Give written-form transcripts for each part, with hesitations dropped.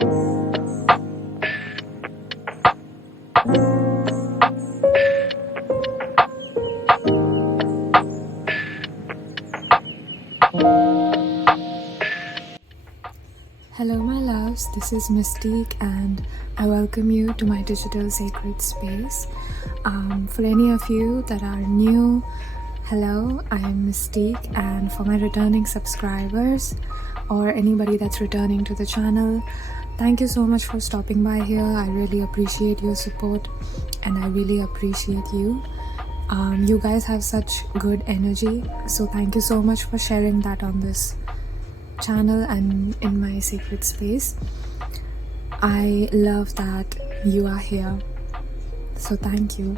Hello my loves, this is Mystique and I welcome you to my digital sacred space. For any of you that are new, hello, I am Mystique, and for my returning subscribers or anybody that's returning to the channel, thank you so much for stopping by here. I really appreciate your support and I really appreciate you. You guys have such good energy, so thank you so much for sharing that on this channel and in my sacred space. I love that you are here, so thank you.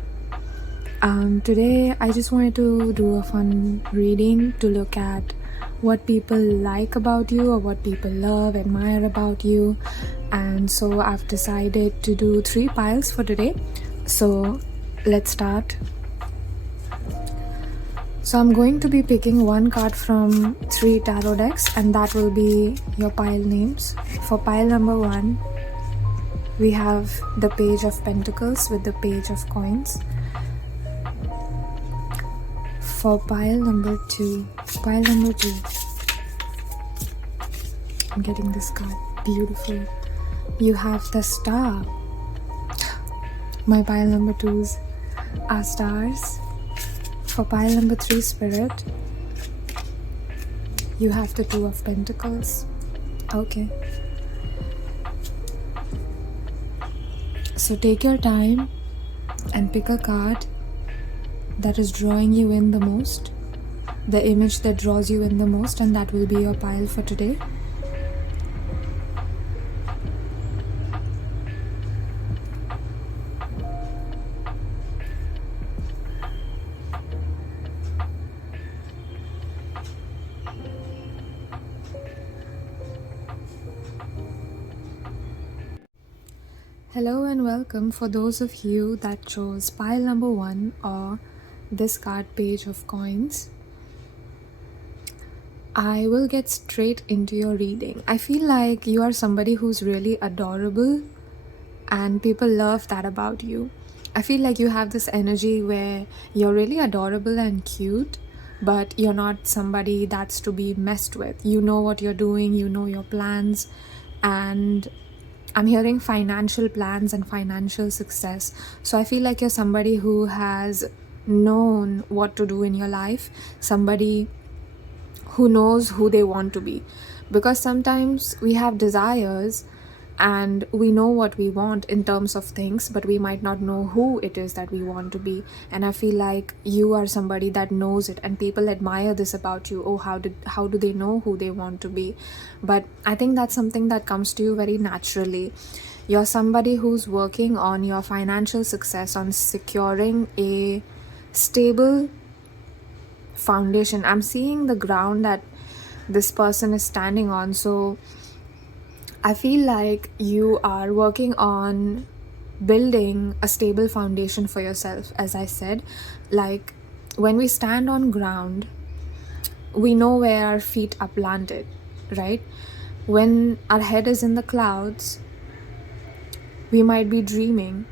Today I just wanted to do a fun reading to look at what people like about you or what people love, admire about you, and so I've decided to do 3 piles for today. So let's start. So I'm going to be picking one card from 3 tarot decks, and that will be your pile names. For pile number 1, we have the Page of Pentacles with the Page of Coins. For pile number 2, I'm getting this card, beautiful. You have the Star. My pile number 2s are stars. For pile number 3, Spirit, you have the 2 of Pentacles. Okay. So take your time and pick a card that is drawing you in the most, the image that draws you in the most, and that will be your pile for today. Hello and welcome for those of you that chose pile number 1 or this card, Page of Coins. I will get straight into your reading. I feel like you are somebody who's really adorable and people love that about you. I feel like you have this energy where you're really adorable and cute, but you're not somebody that's to be messed with. You know what you're doing, you know your plans, and I'm hearing financial plans and financial success. So I feel like you're somebody who has known what to do in your life, somebody who knows who they want to be. Because sometimes we have desires and we know what we want in terms of things, but we might not know who it is that we want to be. And I feel like you are somebody that knows it, and people admire this about you. Oh, how do they know who they want to be? But I think that's something that comes to you very naturally. You're somebody who's working on your financial success, on securing a stable foundation. I'm seeing the ground that this person is standing on. So I feel like you are working on building a stable foundation for yourself. As I said, like when we stand on ground, we know where our feet are planted, right? When our head is in the clouds, we might be dreaming.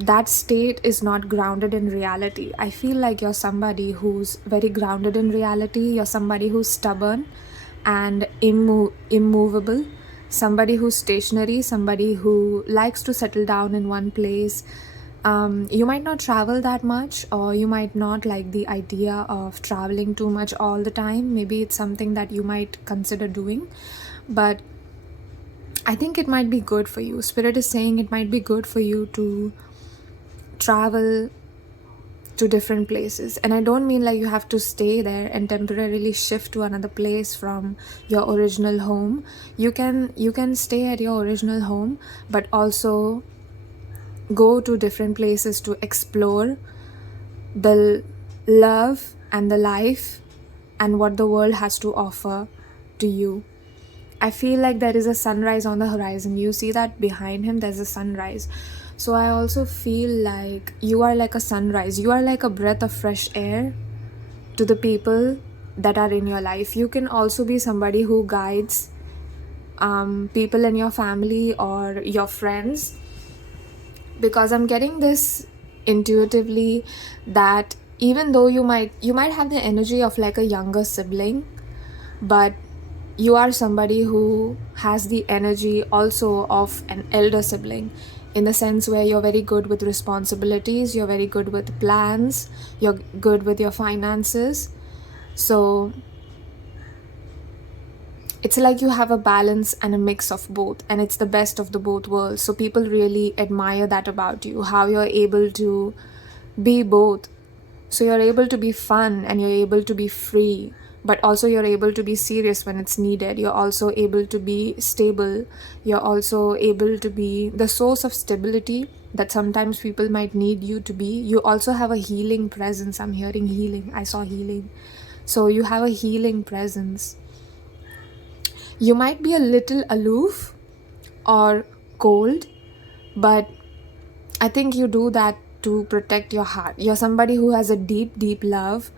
That state is not grounded in reality. I feel like you're somebody who's very grounded in reality. You're somebody who's stubborn and immovable, somebody who's stationary, somebody who likes to settle down in one place. You might not travel that much, or you might not like the idea of traveling too much all the time. Maybe it's something that you might consider doing, but I think it might be good for you. Spirit is saying it might be good for you to travel to different places, and I don't mean like you have to stay there and temporarily shift to another place from your original home. You can stay at your original home, but also go to different places to explore the love and the life and what the world has to offer to you. I feel like there is a sunrise on the horizon. You see that behind him, there's a sunrise. So I also feel like you are like a sunrise. You are like a breath of fresh air to the people that are in your life. You can also be somebody who guides people in your family or your friends, because I'm getting this intuitively that even though you might have the energy of like a younger sibling, but you are somebody who has the energy also of an elder sibling, in the sense where you're very good with responsibilities, you're very good with plans, you're good with your finances. So it's like you have a balance and a mix of both, and it's the best of the both worlds. So people really admire that about you, how you're able to be both. So you're able to be fun and you're able to be free, but also you're able to be serious when it's needed. You're also able to be stable. You're also able to be the source of stability that sometimes people might need you to be. You also have a healing presence. I'm hearing healing. I saw healing. So you have a healing presence. You might be a little aloof or cold, but I think you do that to protect your heart. You're somebody who has a deep, deep love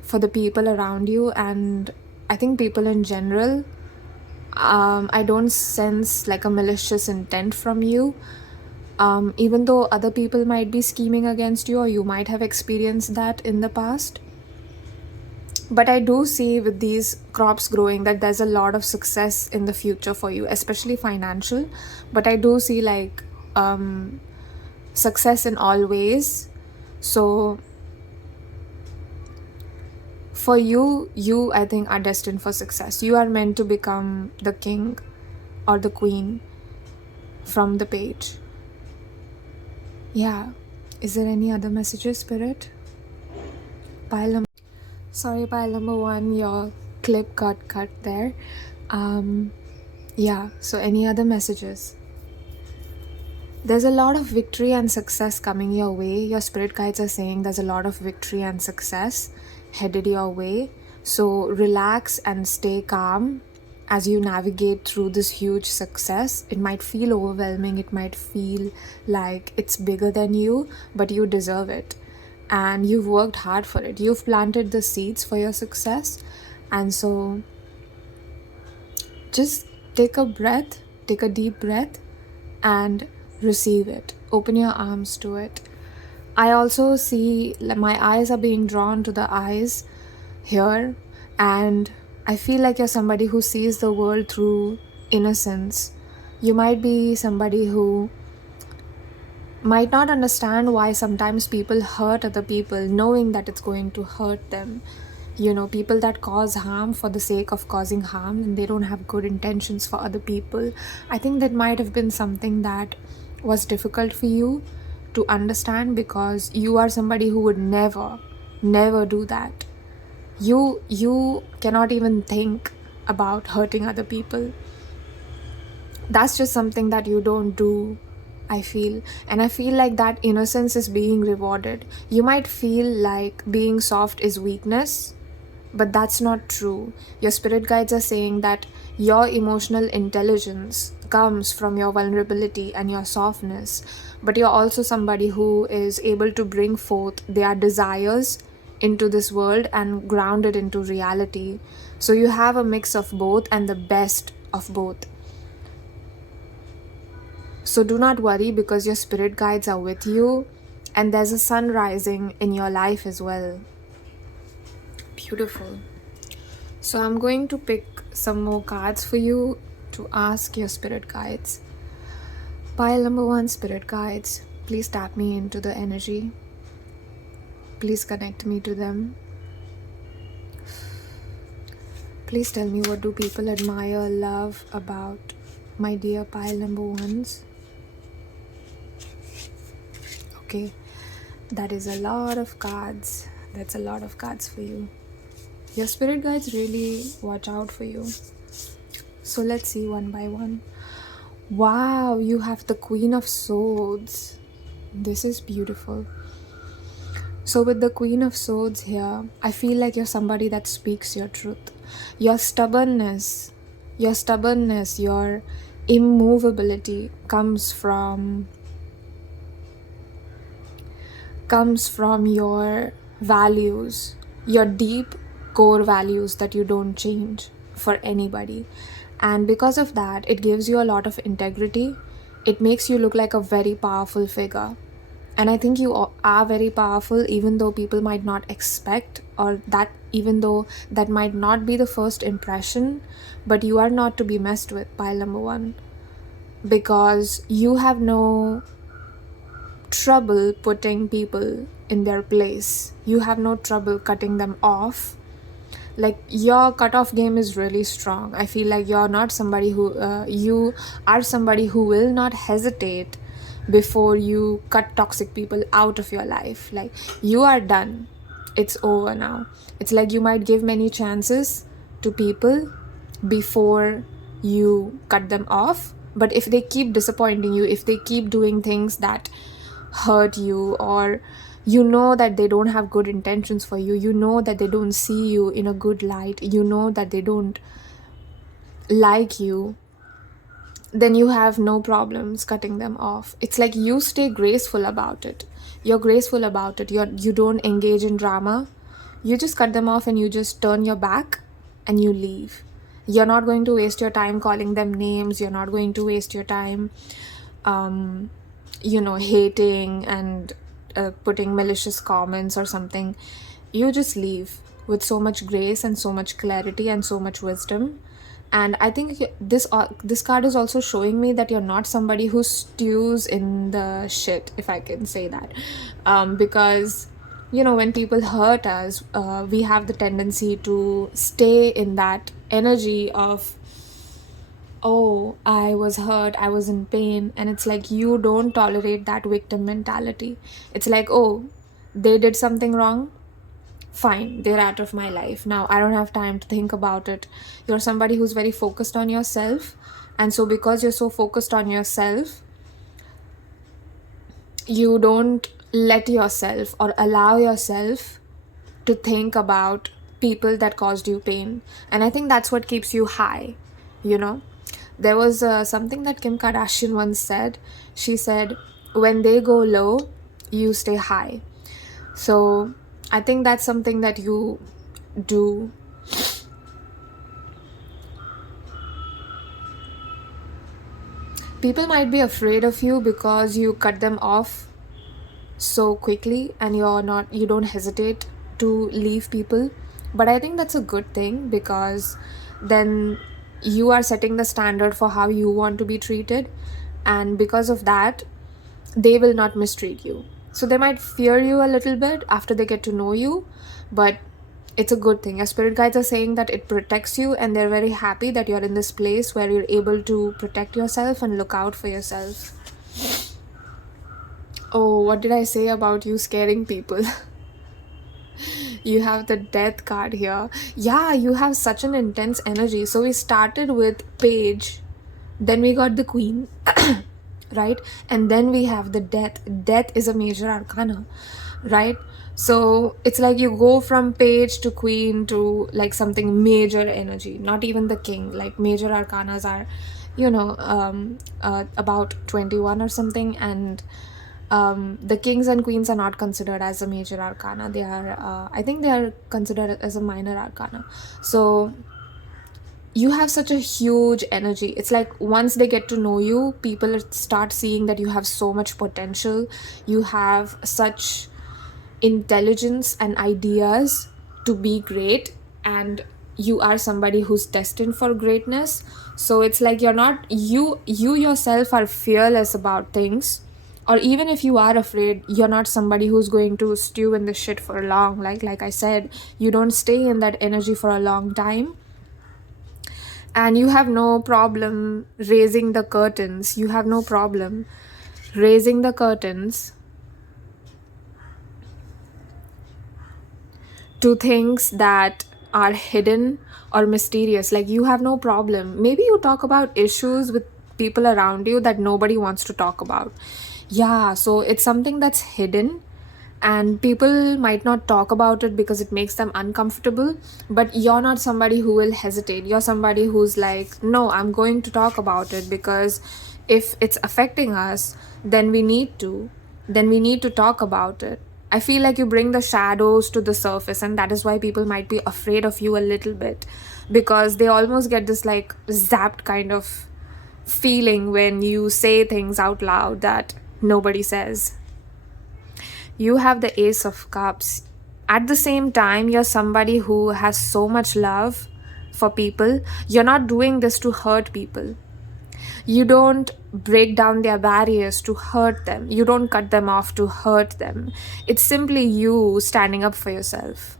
for the people around you, and I think people in general. I don't sense like a malicious intent from you, even though other people might be scheming against you, or you might have experienced that in the past. But I do see with these crops growing that there's a lot of success in the future for you, especially financial. But I do see like success in all ways. So for you I think are destined for success. You are meant to become the king or the queen from the page. Yeah. Is there any other messages, Spirit? Pile number 1, your clip got cut there. Yeah, so any other messages? There's a lot of victory and success coming your way. Your spirit guides are saying there's a lot of victory and success headed your way. So relax and stay calm as you navigate through this huge success. It might feel overwhelming. It might feel like it's bigger than you, but you deserve it. And you've worked hard for it. You've planted the seeds for your success. And so just take a breath, take a deep breath and receive it. Open your arms to it. I also see my eyes are being drawn to the eyes here, and I feel like you're somebody who sees the world through innocence. You might be somebody who might not understand why sometimes people hurt other people knowing that it's going to hurt them. You know, people that cause harm for the sake of causing harm, and they don't have good intentions for other people. I think that might have been something that was difficult for you to understand, because you are somebody who would never do that. You cannot even think about hurting other people. That's just something that you don't do, I feel. And I feel like that innocence is being rewarded. You might feel like being soft is weakness, but that's not true. Your spirit guides are saying that your emotional intelligence comes from your vulnerability and your softness, but you're also somebody who is able to bring forth their desires into this world and ground it into reality. So you have a mix of both and the best of both. So do not worry, because your spirit guides are with you, and there's a sun rising in your life as well. Beautiful. So I'm going to pick some more cards for you to ask your spirit guides. Pile number 1, spirit guides, please tap me into the energy. Please connect me to them. Please tell me, what do people admire, love about my dear pile number 1s? Okay, that is a lot of cards. That's a lot of cards for you. Your spirit guides really watch out for you. So let's see one by one. Wow, you have the Queen of Swords. This is beautiful. So with the Queen of Swords here, I feel like you're somebody that speaks your truth. Your stubbornness, your immovability comes from your values, your deep core values that you don't change for anybody. And because of that, it gives you a lot of integrity. It makes you look like a very powerful figure. And I think you are very powerful, even though people might not expect, or that even though that might not be the first impression, but you are not to be messed with, pile number one. Because you have no trouble putting people in their place. You have no trouble cutting them off. Like, your cutoff game is really strong. I feel like you're not somebody who you are somebody who will not hesitate before you cut toxic people out of your life. Like, you are done, it's over now. It's like you might give many chances to people before you cut them off, but if they keep disappointing you, if they keep doing things that hurt you, or you know that they don't have good intentions for you, you know that they don't see you in a good light, you know that they don't like you, then you have no problems cutting them off. It's like you stay graceful about it. You're graceful about it. You don't engage in drama. You just cut them off and you just turn your back and you leave. You're not going to waste your time calling them names. You're not going to waste your time hating and putting malicious comments or something. You just leave with so much grace and so much clarity and so much wisdom. And I think this card is also showing me that you're not somebody who stews in the shit, if I can say that. Because, when people hurt us, we have the tendency to stay in that energy of, oh, I was hurt, I was in pain. And it's like you don't tolerate that victim mentality. It's like, oh, they did something wrong. Fine, they're out of my life. Now I don't have time to think about it. You're somebody who's very focused on yourself. And so because you're so focused on yourself, you don't let yourself or allow yourself to think about people that caused you pain. And I think that's what keeps you high, There was something that Kim Kardashian once said. She said, when they go low, you stay high. So I think that's something that you do. People might be afraid of you because you cut them off so quickly and you don't hesitate to leave people. But I think that's a good thing, because then you are setting the standard for how you want to be treated. And because of that, they will not mistreat you. So they might fear you a little bit after they get to know you, but it's a good thing. Your spirit guides are saying that it protects you, and they're very happy that you're in this place where you're able to protect yourself and look out for yourself. Oh, what did I say about you scaring people? You have the death card here. Yeah, you have such an intense energy. So we started with page, then we got the queen. Right? And then we have the death. Death is a major arcana, right? So it's like you go from page to queen to like something major energy, not even the king. Like major arcanas are, about 21 or something. And the kings and queens are not considered as a major arcana. They are, I think they are considered as a minor arcana. So you have such a huge energy. It's like once they get to know you, people start seeing that you have so much potential. You have such intelligence and ideas to be great, and you are somebody who's destined for greatness. So it's like you yourself are fearless about things. Or even if you are afraid, you're not somebody who's going to stew in the shit for long. Like I said, you don't stay in that energy for a long time. And you have no problem raising the curtains. You have no problem raising the curtains to things that are hidden or mysterious. Like you have no problem. Maybe you talk about issues with people around you that nobody wants to talk about. Yeah, so it's something that's hidden. And people might not talk about it because it makes them uncomfortable, but you're not somebody who will hesitate. You're somebody who's like, no, I'm going to talk about it, because if it's affecting us, then we need to talk about it. I feel like you bring the shadows to the surface, and that is why people might be afraid of you a little bit, because they almost get this like zapped kind of feeling when you say things out loud that nobody says. You have the Ace of Cups. At the same time, you're somebody who has so much love for people. You're not doing this to hurt people. You don't break down their barriers to hurt them. You don't cut them off to hurt them. It's simply you standing up for yourself.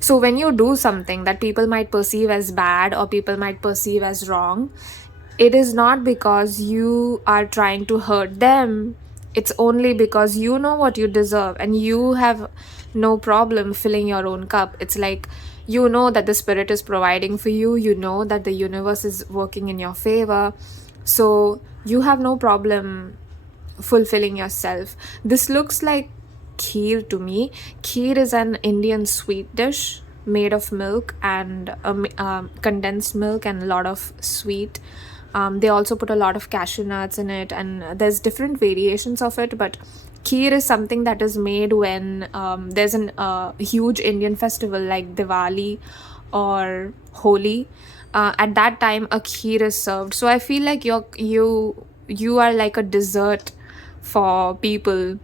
So when you do something that people might perceive as bad or people might perceive as wrong, it is not because you are trying to hurt them. It's only because you know what you deserve and you have no problem filling your own cup. It's like you know that the spirit is providing for you. You know that the universe is working in your favor. So you have no problem fulfilling yourself. This looks like kheer to me. Kheer is an Indian sweet dish made of milk and condensed milk and a lot of sweet. They also put a lot of cashew nuts in it, and there's different variations of it, but kheer is something that is made when there's a huge Indian festival like Diwali or Holi. At that time, a kheer is served. So I feel like you are like a dessert for people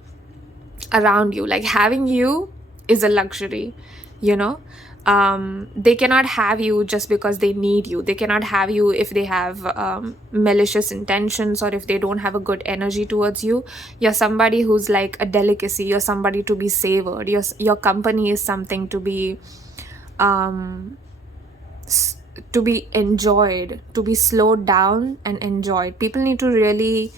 around you. Like having you is a luxury, you know. They cannot have you just because they need you. They cannot have you if they have malicious intentions or if they don't have a good energy towards you. You're somebody who's like a delicacy. You're somebody to be savored. Your company is something to be enjoyed, to be slowed down and enjoyed. People need to really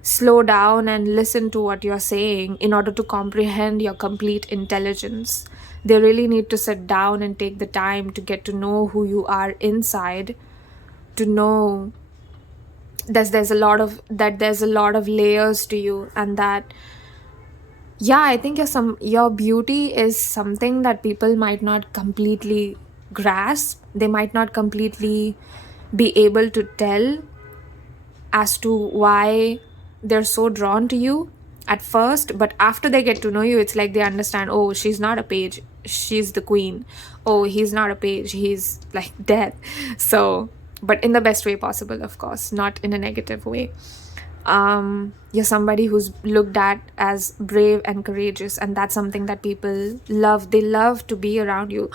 slow down and listen to what you're saying in order to comprehend your complete intelligence. They really need to sit down and take the time to get to know who you are inside, to know that there's a lot of layers to you, and that I think your beauty is something that people might not completely grasp. They might not completely be able to tell as to why they're so drawn to you at first, but after they get to know you, it's like they understand, oh, she's not a page, she's the queen. Oh, he's not a page, he's like death. So, but in the best way possible, of course, not in a negative way. You're somebody who's looked at as brave and courageous, and that's something that people love. They love to be around you.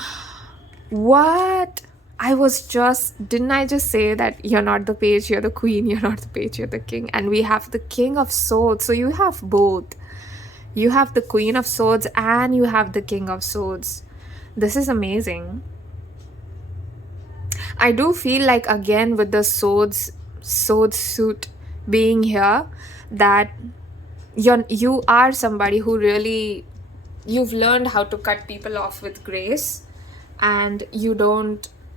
What? Didn't I just say that you're not the page, you're the queen, you're not the page, you're the king, and we have the King of Swords. So you have both. You have the Queen of Swords and you have the King of Swords. This is amazing. I do feel like, again, with the sword suit being here, that you are somebody who really, you've learned how to cut people off with grace, and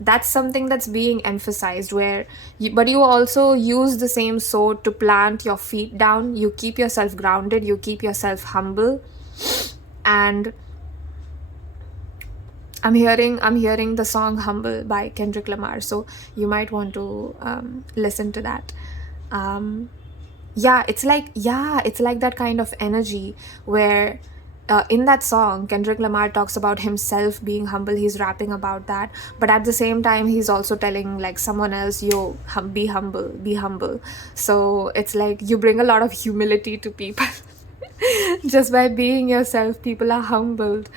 that's something that's being emphasized, but you also use the same sword to plant your feet down. You keep yourself grounded, you keep yourself humble. And I'm hearing the song Humble by Kendrick Lamar, so you might want to listen to that. It's like that kind of energy where in that song, Kendrick Lamar talks about himself being humble. He's rapping about that, but at the same time, he's also telling like someone else, "Yo, be humble, be humble." So it's like you bring a lot of humility to people. Just by being yourself, people are humbled.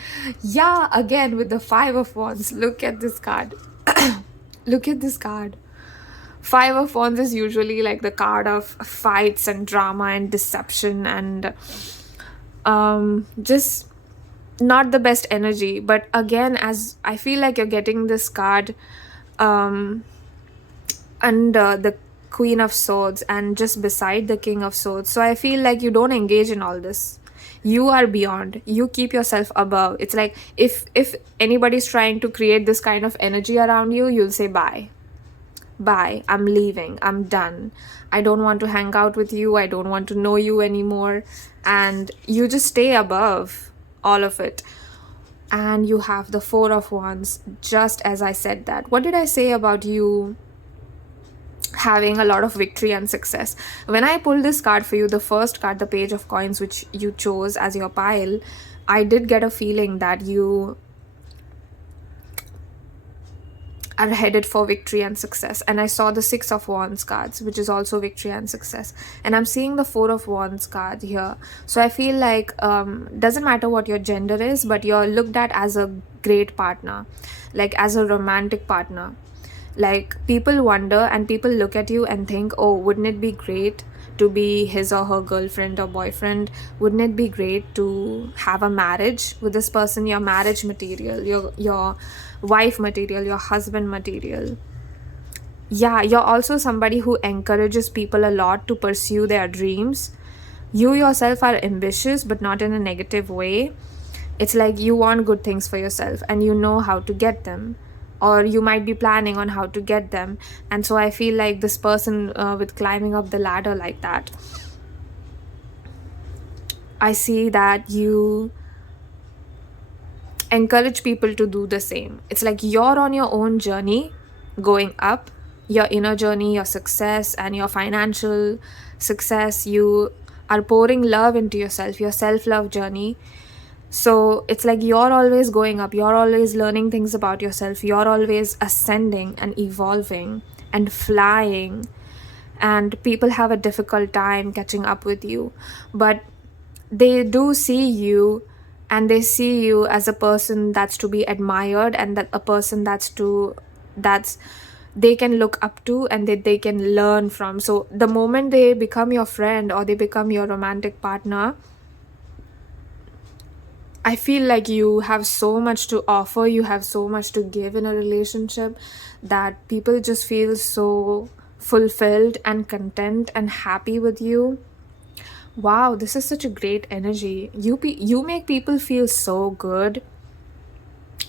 Again, with the Five of Wands, look at this card. Look at this card. Five of Wands is usually like the card of fights and drama and deception and just not the best energy. But again, as I feel like you're getting this card under the Queen of Swords and just beside the King of Swords. So I feel like you don't engage in all this. You are beyond. You keep yourself above. It's like if anybody's trying to create this kind of energy around you, you'll say bye. Bye, I'm leaving, I'm done. I don't want to hang out with you. I don't want to know you anymore. And you just stay above all of it. And you have the Four of Wands, just as I said that. What did I say about you having a lot of victory and success? When I pulled this card for you, the first card, the Page of Coins, which you chose as your pile, I did get a feeling that you are headed for victory and success. And I saw the 6 of Wands cards, which is also victory and success. And I'm seeing the 4 of Wands card here. So I feel like doesn't matter what your gender is, but you're looked at as a great partner, like as a romantic partner. Like people wonder and people look at you and think, oh, wouldn't it be great to be his or her girlfriend or boyfriend? Wouldn't it be great to have a marriage with this person? Your marriage material, your wife material, your husband material. Yeah, you're also somebody who encourages people a lot to pursue their dreams. You yourself are ambitious, but not in a negative way. It's like you want good things for yourself and you know how to get them, or you might be planning on how to get them. And so I feel like this person with climbing up the ladder like that, I see that you encourage people to do the same. It's like you're on your own journey going up, your inner journey, your success and your financial success. You are pouring love into yourself, your self-love journey. So it's like you're always going up, you're always learning things about yourself, you're always ascending and evolving and flying, and people have a difficult time catching up with you. But they do see you, and they see you as a person that's to be admired, and that a person that's they can look up to and that they can learn from. So the moment they become your friend or they become your romantic partner, I feel like you have so much to offer, you have so much to give in a relationship that people just feel so fulfilled and content and happy with you. Wow, this is such a great energy. You make people feel so good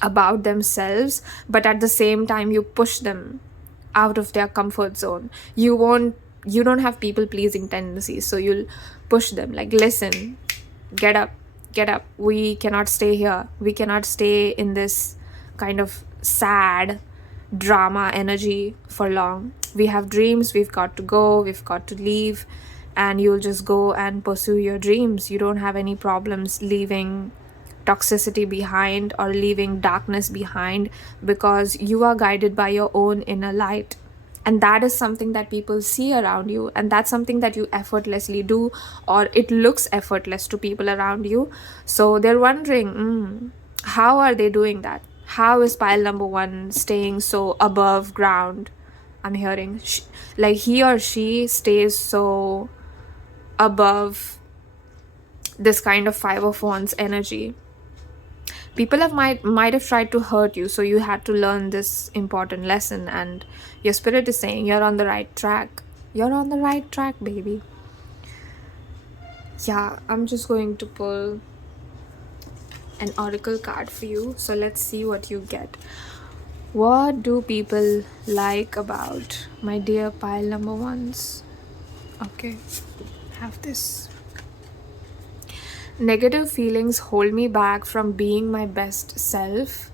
about themselves, but at the same time you push them out of their comfort zone. You don't have people pleasing tendencies, so you'll push them like, listen, get up, we cannot stay here, we cannot stay in this kind of sad drama energy for long. We have dreams, we've got to go, we've got to leave, and you'll just go and pursue your dreams. You don't have any problems leaving toxicity behind or leaving darkness behind, because you are guided by your own inner light. And that is something that people see around you, and that's something that you effortlessly do, or it looks effortless to people around you. So they're wondering, how are they doing that? How is pile number 1 staying so above ground? I'm hearing like he or she stays so above this kind of 5 of Wands energy. People might have tried to hurt you, so you had to learn this important lesson, and your spirit is saying you're on the right track. You're on the right track, baby. Yeah, I'm just going to pull an oracle card for you. So let's see what you get. What do people like about my dear pile number 1s? Okay, have this. Negative feelings hold me back from being my best self.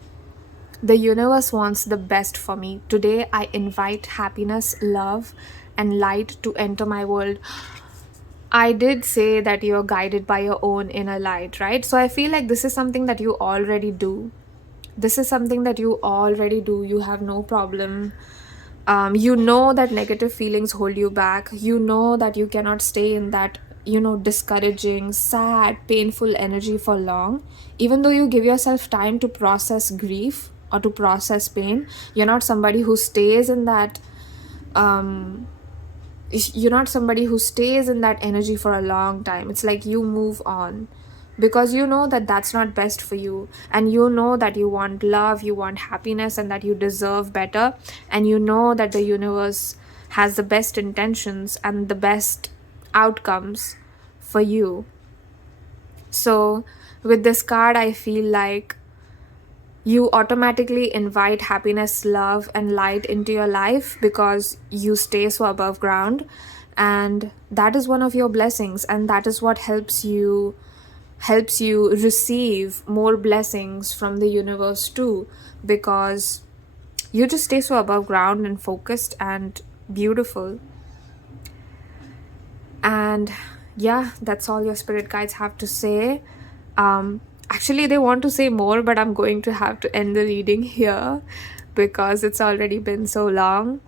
The universe wants the best for me. Today, I invite happiness, love, and light to enter my world. I did say that you're guided by your own inner light, right? So I feel like this is something that you already do. This is something that you already do. You have no problem. You know that negative feelings hold you back. You know that you cannot stay in that discouraging, sad, painful energy for long. Even though you give yourself time to process grief or to process pain, you're not somebody who stays in that energy for a long time. It's like you move on because you know that that's not best for you, and you know that you want love, you want happiness, and that you deserve better, and you know that the universe has the best intentions and the best outcomes for you. So with this card, I feel like you automatically invite happiness, love, and light into your life because you stay so above ground, and that is one of your blessings, and that is what helps you receive more blessings from the universe too, because you just stay so above ground and focused and beautiful. And yeah, that's all your spirit guides have to say. Actually, they want to say more, but I'm going to have to end the reading here. because it's already been so long.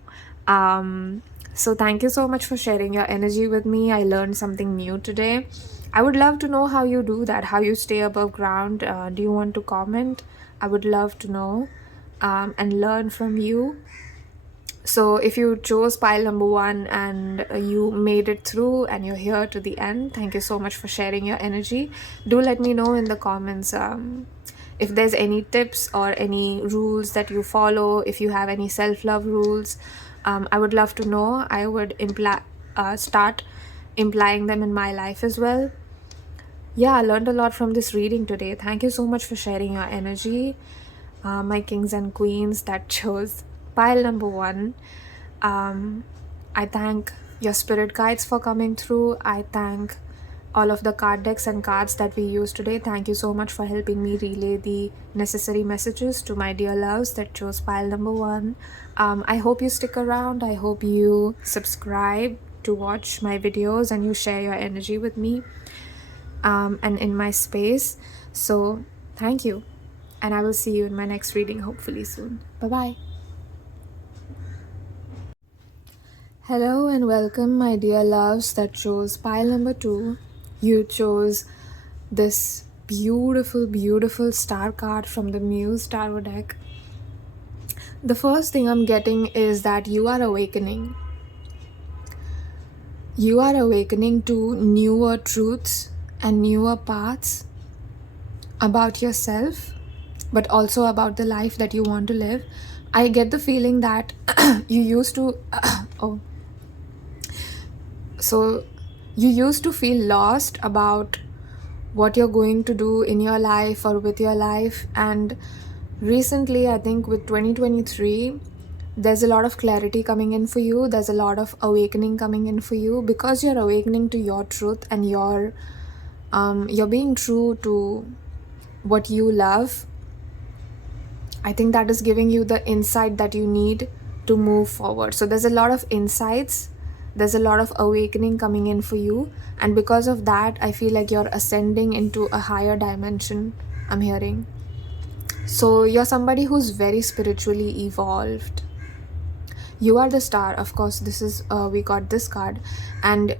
So thank you so much for sharing your energy with me. I learned something new today. I would love to know how you do that, how you stay above ground. Do you want to comment? I would love to know and learn from you. So if you chose pile number 1 and you made it through and you're here to the end, thank you so much for sharing your energy. Do let me know in the comments if there's any tips or any rules that you follow, if you have any self-love rules. I would love to know. I would start implying them in my life as well. Yeah, I learned a lot from this reading today. Thank you so much for sharing your energy. My kings and queens that chose pile number 1. I thank your spirit guides for coming through. I thank all of the card decks and cards that we used today. Thank you so much for helping me relay the necessary messages to my dear loves that chose pile number 1. I hope you stick around. I hope you subscribe to watch my videos and you share your energy with me and in my space. So thank you, and I will see you in my next reading hopefully soon. Bye-bye. Hello and welcome, my dear loves that chose pile number 2. You chose this beautiful star card from the Muse Tarot deck. The first thing I'm getting is that you are awakening. You are awakening to newer truths and newer paths about yourself, but also about the life that you want to live. I get the feeling that you used to you used to feel lost about what you're going to do in your life or with your life, and recently, I think with 2023, there's a lot of clarity coming in for you. There's a lot of awakening coming in for you because you're awakening to your truth and you're being true to what you love. I think that is giving you the insight that you need to move forward. So there's a lot of insights. There's a lot of awakening coming in for you. And because of that, I feel like you're ascending into a higher dimension, I'm hearing. So you're somebody who's very spiritually evolved. You are the star. Of course, this is, we got this card. And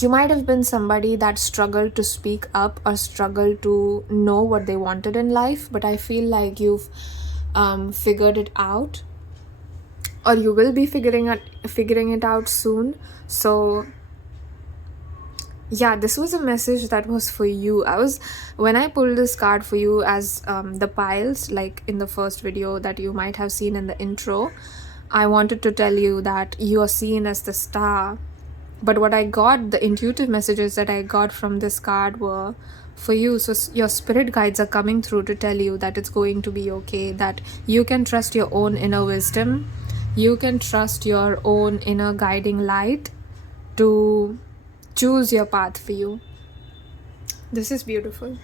you might have been somebody that struggled to speak up or struggled to know what they wanted in life. But I feel like you've figured it out. Or you will be figuring it out soon. So yeah, this was a message that was for you. When I pulled this card for you as the piles, like in the first video that you might have seen in the intro, I wanted to tell you that you are seen as the star. But what I got, the intuitive messages that I got from this card were for you. So your spirit guides are coming through to tell you that it's going to be okay, that you can trust your own inner wisdom. You can trust your own inner guiding light to choose your path for you. This is beautiful.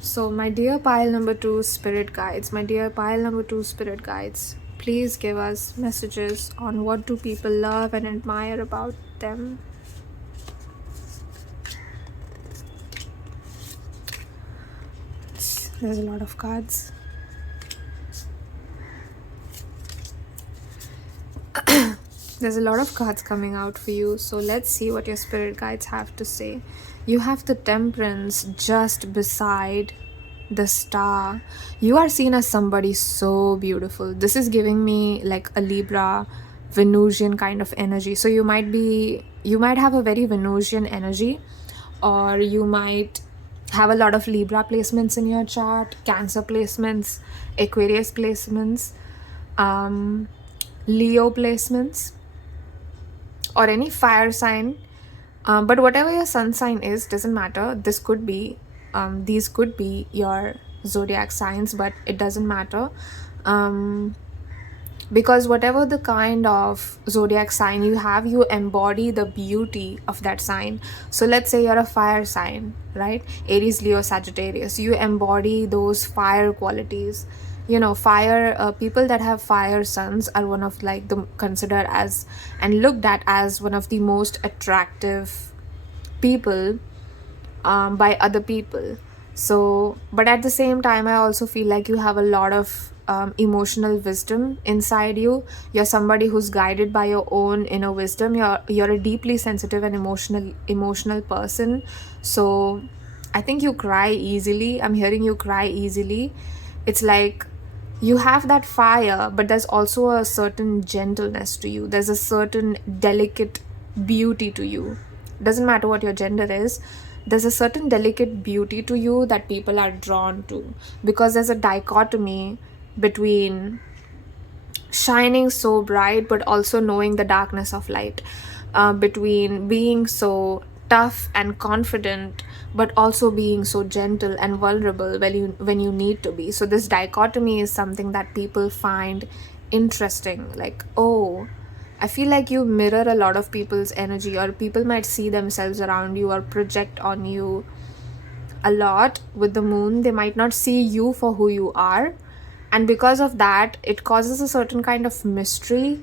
So my dear pile number 2 spirit guides, please give us messages on what do people love and admire about them. There's a lot of cards. There's a lot of cards coming out for you. So let's see what your spirit guides have to say. You have the Temperance just beside the Star. You are seen as somebody so beautiful. This is giving me like a Libra Venusian kind of energy. So you might have a very Venusian energy, or you might have a lot of Libra placements in your chart, Cancer placements, Aquarius placements, Leo placements, or any fire sign. But whatever your sun sign is, doesn't matter. These could be your zodiac signs, but it doesn't matter. Because whatever the kind of zodiac sign you have, you embody the beauty of that sign. So let's say you're a fire sign, right? Aries, Leo, Sagittarius. You embody those fire qualities. You know, fire, people that have fire suns are one of like considered as and looked at as one of the most attractive people by other people. So, but at the same time, I also feel like you have a lot of emotional wisdom inside you. You're somebody who's guided by your own inner wisdom. You're a deeply sensitive and emotional person. So I think you cry easily. I'm hearing you cry easily. It's like you have that fire, but there's also a certain gentleness to you. There's a certain delicate beauty to you. Doesn't matter what your gender is, there's a certain delicate beauty to you that people are drawn to, because there's a dichotomy between shining so bright but also knowing the darkness of light, between being so tough and confident but also being so gentle and vulnerable when you need to be. So this dichotomy is something that people find interesting. Like, oh, I feel like you mirror a lot of people's energy, or people might see themselves around you or project on you a lot with the moon. They might not see you for who you are, and because of that it causes a certain kind of mystery,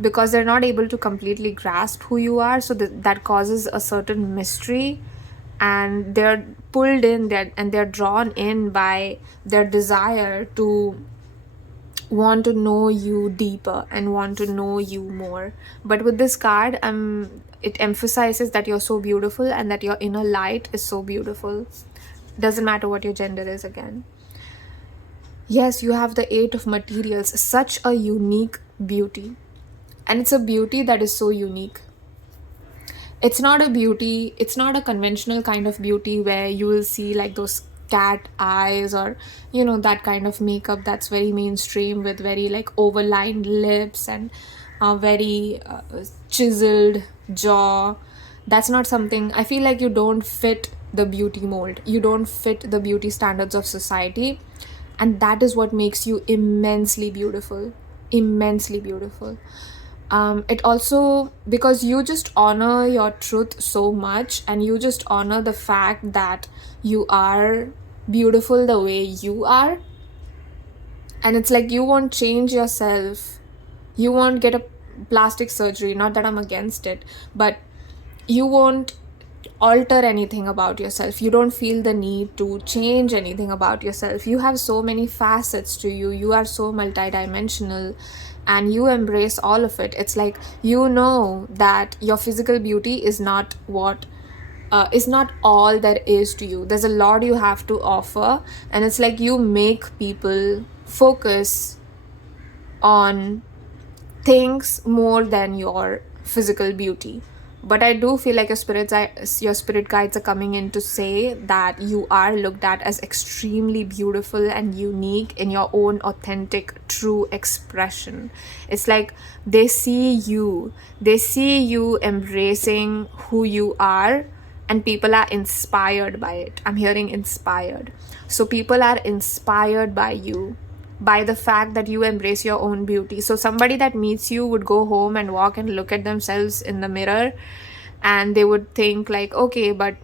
because they're not able to completely grasp who you are. So that causes a certain mystery, and they're pulled in there and they're drawn in by their desire to want to know you deeper and want to know you more. But with this card, it emphasizes that you're so beautiful and that your inner light is so beautiful. Doesn't matter what your gender is again. Yes, you have the 8 of materials, such a unique beauty. And it's a beauty that is so unique. It's not a conventional kind of beauty where you will see like those cat eyes, or that kind of makeup that's very mainstream with very like overlined lips and a very chiseled jaw. That's not something, I feel like you don't fit the beauty mold. You don't fit the beauty standards of society. And that is what makes you immensely beautiful. Immensely beautiful. It also, because you just honor your truth so much, and you just honor the fact that you are beautiful the way you are, and it's like you won't change yourself, you won't get a plastic surgery, not that I'm against it, but you won't alter anything about yourself. You don't feel the need to change anything about yourself. You have so many facets to you. You are so multidimensional, and you embrace all of it. It's like that your physical beauty is not all there is to you. There's a lot you have to offer, and it's like you make people focus on things more than your physical beauty. But I do feel like your spirit guides are coming in to say that you are looked at as extremely beautiful and unique in your own authentic, true expression. It's like they see you embracing who you are, and people are inspired by it. I'm hearing inspired. So people are inspired by you, by the fact that you embrace your own beauty. So somebody that meets you would go home and walk and look at themselves in the mirror, and they would think like, okay, but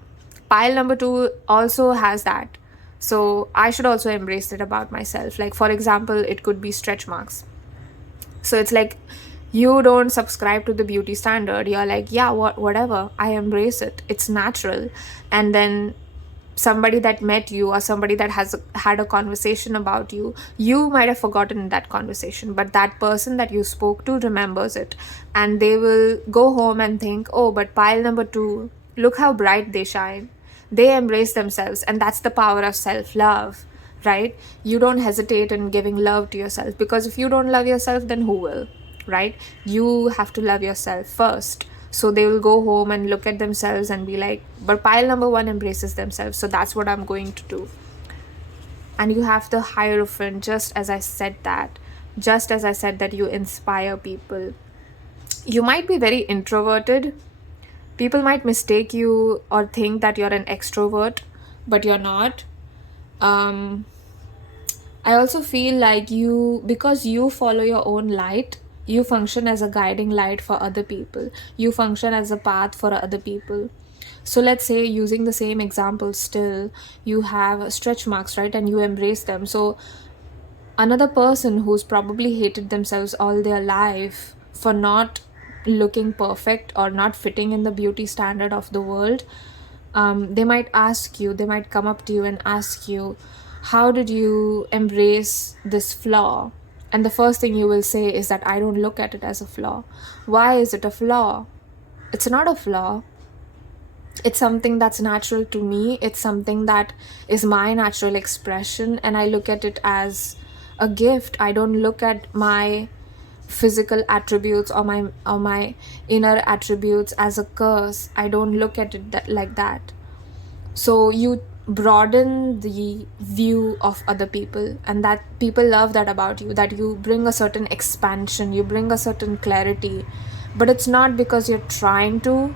pile number 2 also has that, so I should also embrace it about myself. Like, for example, it could be stretch marks. So it's like you don't subscribe to the beauty standard. You're like, yeah, whatever, I embrace it, it's natural. And then somebody that met you, or somebody that has had a conversation about you, you might have forgotten that conversation, but that person that you spoke to remembers it, and they will go home and think, oh, but pile number 2, look how bright they shine. They embrace themselves, and that's the power of self-love, right? You don't hesitate in giving love to yourself, because if you don't love yourself, then who will, right? You have to love yourself first. So they will go home and look at themselves and be like, but pile number 1 embraces themselves, so that's what I'm going to do. And you have the Hierophant, just as I said that you inspire people. You might be very introverted. People might mistake you or think that you're an extrovert, but you're not. I also feel like because you follow your own light, you function as a guiding light for other people. You function as a path for other people. So let's say, using the same example still, you have stretch marks, right? And you embrace them. So another person who's probably hated themselves all their life for not looking perfect or not fitting in the beauty standard of the world, they might come up to you and ask you, how did you embrace this flaw? And the first thing you will say is that I don't look at it as a flaw. Why is it a flaw? It's not a flaw. It's something that's natural to me. It's something that is my natural expression, and I look at it as a gift. I don't look at my physical attributes or my inner attributes as a curse. I don't look at it like that. So you broaden the view of other people, and that people love that about you, that you bring a certain expansion, you bring a certain clarity. But it's not because you're trying to,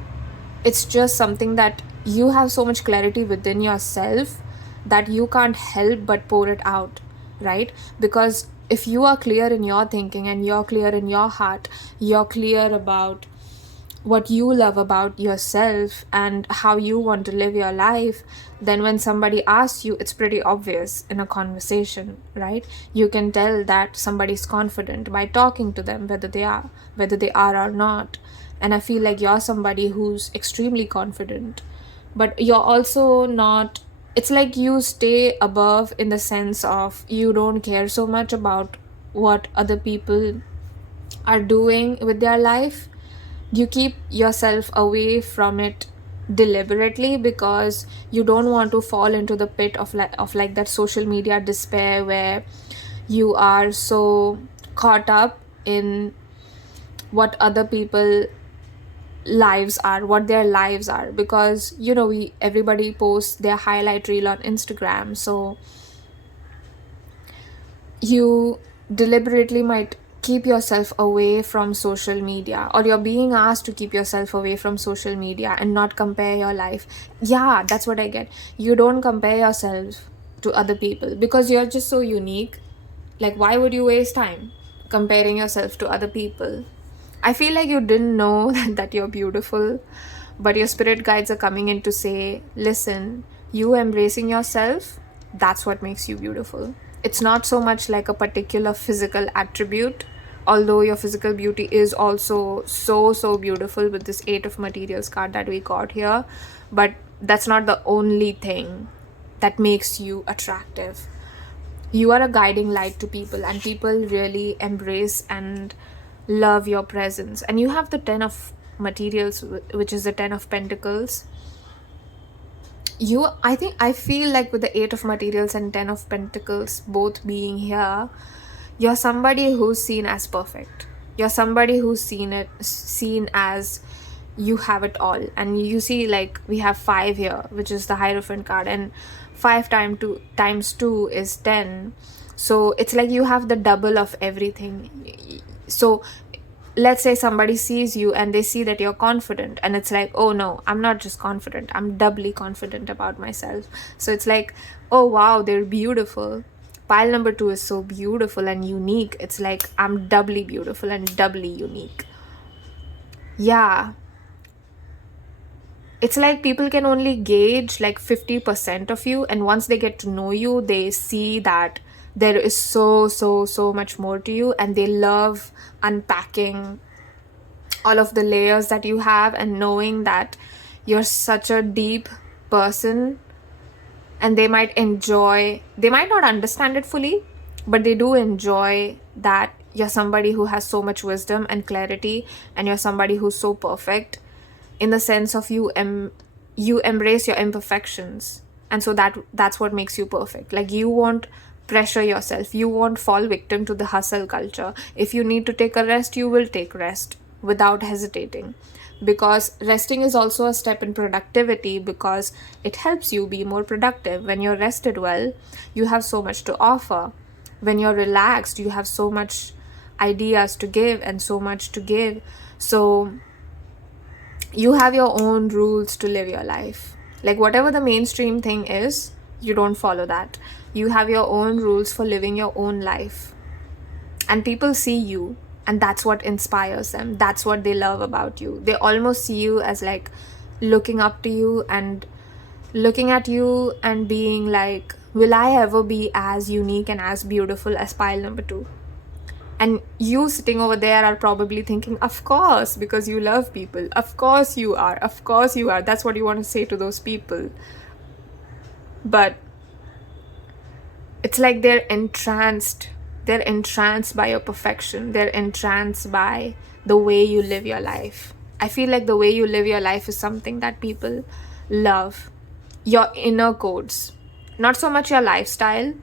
it's just something that you have so much clarity within yourself that you can't help but pour it out, right? Because if you are clear in your thinking and you're clear in your heart, you're clear about what you love about yourself and how you want to live your life, then when somebody asks you, it's pretty obvious in a conversation, right? You can tell that somebody's confident by talking to them, whether they are or not. And I feel like you're somebody who's extremely confident, but you're also not, it's like you stay above in the sense of you don't care so much about what other people are doing with their life. You keep yourself away from it deliberately because you don't want to fall into the pit of like that social media despair where you are so caught up in what other people lives are, what their lives are, because everybody posts their highlight reel on Instagram. So you deliberately might keep yourself away from social media, or you're being asked to keep yourself away from social media and not compare your life. Yeah, that's what I get. You don't compare yourself to other people because you're just so unique. Like, why would you waste time comparing yourself to other people? I feel like you didn't know that you're beautiful, but your spirit guides are coming in to say, listen, you embracing yourself, that's what makes you beautiful. It's not so much like a particular physical attribute, although your physical beauty is also so beautiful with this 8 of Materials card that we got here, but that's not the only thing that makes you attractive. You are a guiding light to people, and people really embrace and love your presence. And you have the 10 of Materials, which is the 10 of Pentacles. I feel like with the 8 of Materials and 10 of Pentacles both being here, you're somebody who's seen as perfect. You're somebody who's seen as you have it all. And you see, like, we have 5 here, which is the Hierophant card, and 5 times 2 is 10. So it's like you have the double of everything. So let's say somebody sees you and they see that you're confident, and it's like, oh no, I'm not just confident, I'm doubly confident about myself. So it's like, oh wow, they're beautiful. Pile number 2 is so beautiful and unique. It's like, I'm doubly beautiful and doubly unique. Yeah. It's like people can only gauge like 50% of you, and once they get to know you, they see that there is so much more to you, and they love unpacking all of the layers that you have and knowing that you're such a deep person. And they might not understand it fully, but they do enjoy that you're somebody who has so much wisdom and clarity, and you're somebody who's so perfect in the sense of you embrace your imperfections. And so that's what makes you perfect. Like, you won't pressure yourself, you won't fall victim to the hustle culture. If you need to take a rest, you will take rest without hesitating, because resting is also a step in productivity, because it helps you be more productive. When you're rested well, you have so much to offer. When you're relaxed, you have so much ideas to give and so much to give. So you have your own rules to live your life. Like, whatever the mainstream thing is, you don't follow that. You have your own rules for living your own life. And people see you, and that's what inspires them. That's what they love about you. They almost see you as like looking up to you and looking at you and being like, will I ever be as unique and as beautiful as pile number 2? And you sitting over there are probably thinking, of course, because you love people. Of course you are. Of course you are. That's what you want to say to those people. But it's like they're entranced by your perfection, they're entranced by the way you live your life. I feel like the way you live your life is something that people love. Your inner codes, not so much your lifestyle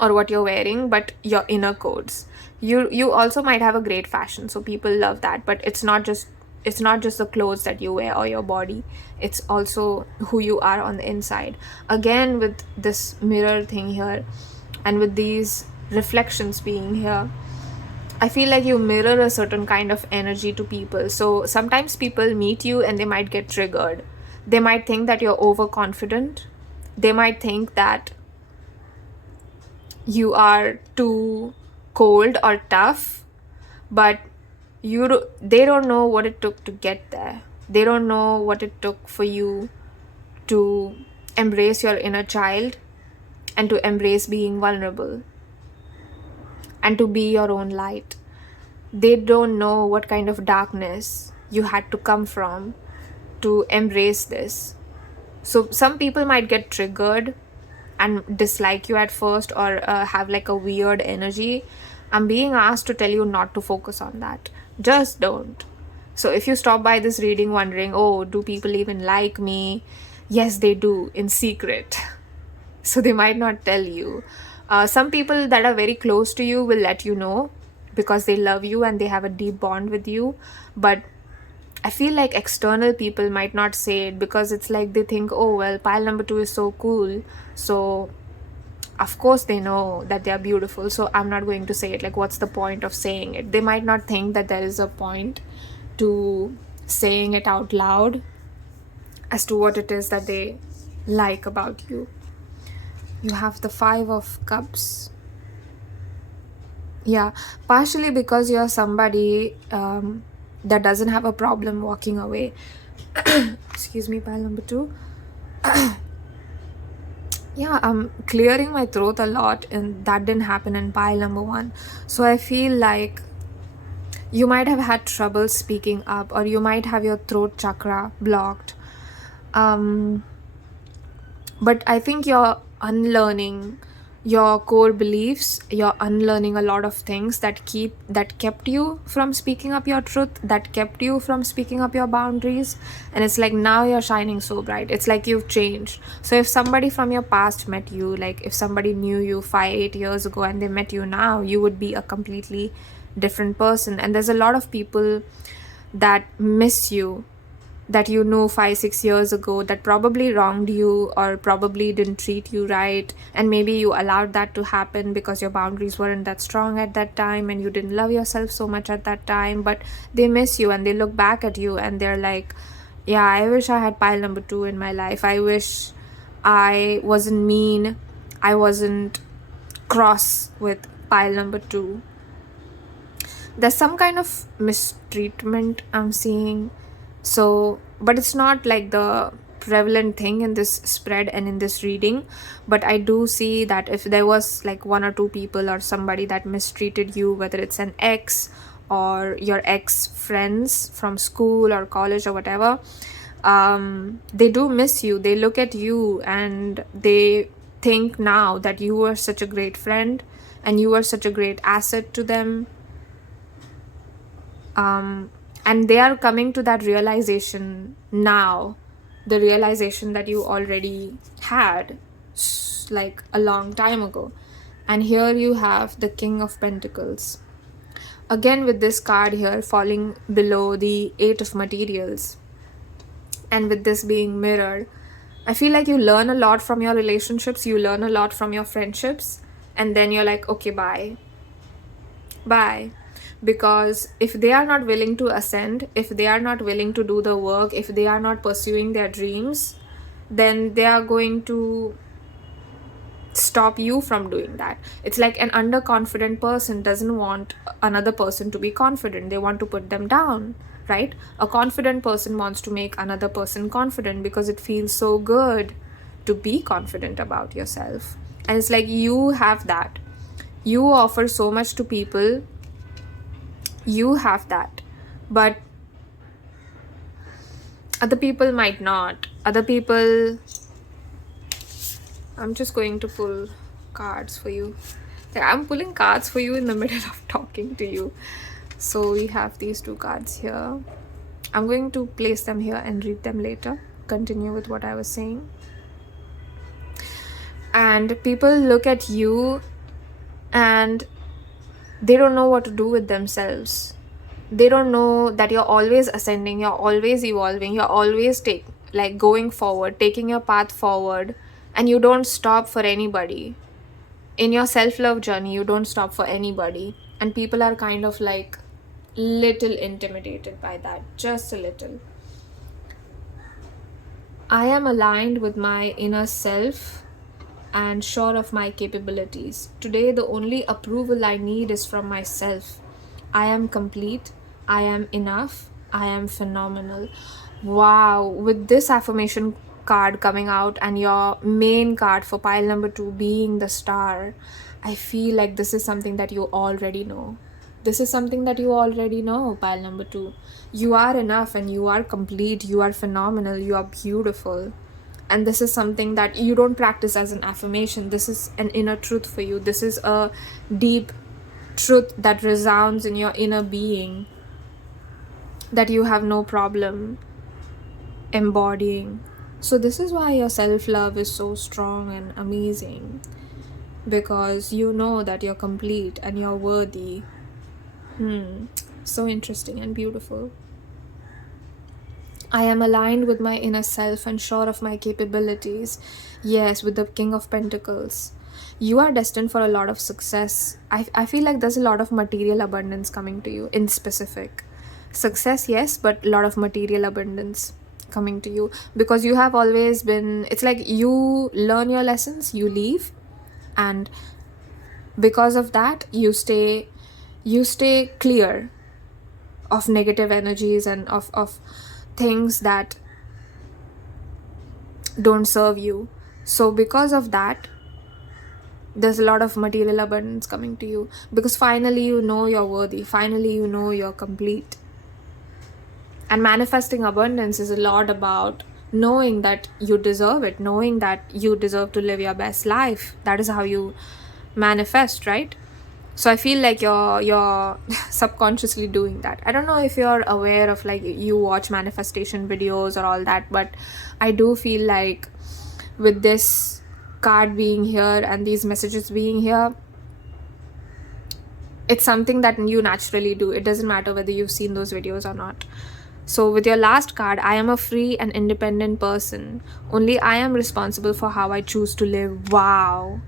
or what you're wearing, but your inner codes. You also might have a great fashion, so people love that, but it's not just the clothes that you wear or your body, it's also who you are on the inside. Again, with this mirror thing here and with these reflections being here, I feel like you mirror a certain kind of energy to people. So sometimes people meet you and they might get triggered. They might think that you're overconfident. They might think that you are too cold or tough, but they don't know what it took to get there. They don't know what it took for you to embrace your inner child and to embrace being vulnerable and to be your own light. They don't know what kind of darkness you had to come from to embrace this. So some people might get triggered and dislike you at first, or have like a weird energy. I'm being asked to tell you not to focus on that. Just don't. So if you stop by this reading wondering, oh, do people even like me? Yes, they do, in secret. So they might not tell you. Some people that are very close to you will let you know because they love you and they have a deep bond with you. But I feel like external people might not say it because it's like they think, oh, well, pile number 2 is so cool. So of course they know that they are beautiful. So I'm not going to say it. Like, what's the point of saying it? They might not think that there is a point to saying it out loud as to what it is that they like about you. You have the 5 of Cups. Yeah, partially because you're somebody that doesn't have a problem walking away. Excuse me, pile number 2. Yeah, I'm clearing my throat a lot, and that didn't happen in pile number 1. So I feel like you might have had trouble speaking up, or you might have your throat chakra blocked. But I think you're unlearning your core beliefs. You're unlearning a lot of things that kept you from speaking up your truth, that kept you from speaking up your boundaries. And it's like now you're shining so bright. It's like you've changed. So if somebody from your past met you, like if somebody knew you 5-8 years ago and they met you now, you would be a completely different person. And there's a lot of people that miss you, that you know 5-6 years ago, that probably wronged you or probably didn't treat you right, and maybe you allowed that to happen because your boundaries weren't that strong at that time and you didn't love yourself so much at that time. But they miss you and they look back at you and they're like, yeah, I wish I had pile number 2 in my life. I wish I wasn't mean, I wasn't cross with pile number 2. There's some kind of mistreatment I'm seeing. So, but it's not like the prevalent thing in this spread and in this reading. But I do see that if there was like 1 or 2 people or somebody that mistreated you, whether it's an ex or your ex friends from school or college or whatever, they do miss you. They look at you and they think now that you were such a great friend and you were such a great asset to them. And they are coming to that realization now, the realization that you already had like a long time ago. And here you have the King of Pentacles. Again, with this card here falling below the 8 of Materials, and with this being mirrored, I feel like you learn a lot from your relationships, you learn a lot from your friendships, and then you're like, okay, bye. Because if they are not willing to ascend, if they are not willing to do the work, if they are not pursuing their dreams, then they are going to stop you from doing that. It's like an underconfident person doesn't want another person to be confident. They want to put them down, right? A confident person wants to make another person confident because it feels so good to be confident about yourself. And it's like you have that. You offer so much to people. You have that, but other people might not. Other people, I'm just going to pull cards for you. I'm pulling cards for you in the middle of talking to you. So we have these 2 cards here. I'm going to place them here and read them later. Continue with what I was saying. And people look at you and they don't know what to do with themselves. They don't know that you're always ascending, you're always evolving, you're always going forward, taking your path forward, and you don't stop for anybody. In your self-love journey, you don't stop for anybody. And people are kind of like little intimidated by that, just a little. I am aligned with my inner self and sure of my capabilities. Today, the only approval I need is from myself. I am complete. I am enough. I am phenomenal. Wow, with this affirmation card coming out and your main card for pile number 2 being the star, I feel like this is something that you already know. This is something that you already know, pile number 2. You are enough and you are complete. You are phenomenal. You are beautiful. And this is something that you don't practice as an affirmation. This is an inner truth for you. This is a deep truth that resounds in your inner being that you have no problem embodying. So this is why your self-love is so strong and amazing, because you know that you're complete and you're worthy. So interesting and beautiful. I am aligned with my inner self and sure of my capabilities. Yes, with the King of Pentacles. You are destined for a lot of success. I feel like there's a lot of material abundance coming to you in specific. Success, yes, but a lot of material abundance coming to you, because you have always been, it's like you learn your lessons, you leave, and because of that you stay clear of negative energies and of things that don't serve you. So because of that, there's a lot of material abundance coming to you, because finally you know you're worthy, finally you know you're complete. And manifesting abundance is a lot about knowing that you deserve it, knowing that you deserve to live your best life. That is how you manifest, right? So I feel like you're subconsciously doing that. I don't know if you're aware of, like, you watch manifestation videos or all that, but I do feel like with this card being here and these messages being here, it's something that you naturally do. It doesn't matter whether you've seen those videos or not. So with your last card, I am a free and independent person. Only I am responsible for how I choose to live. Wow.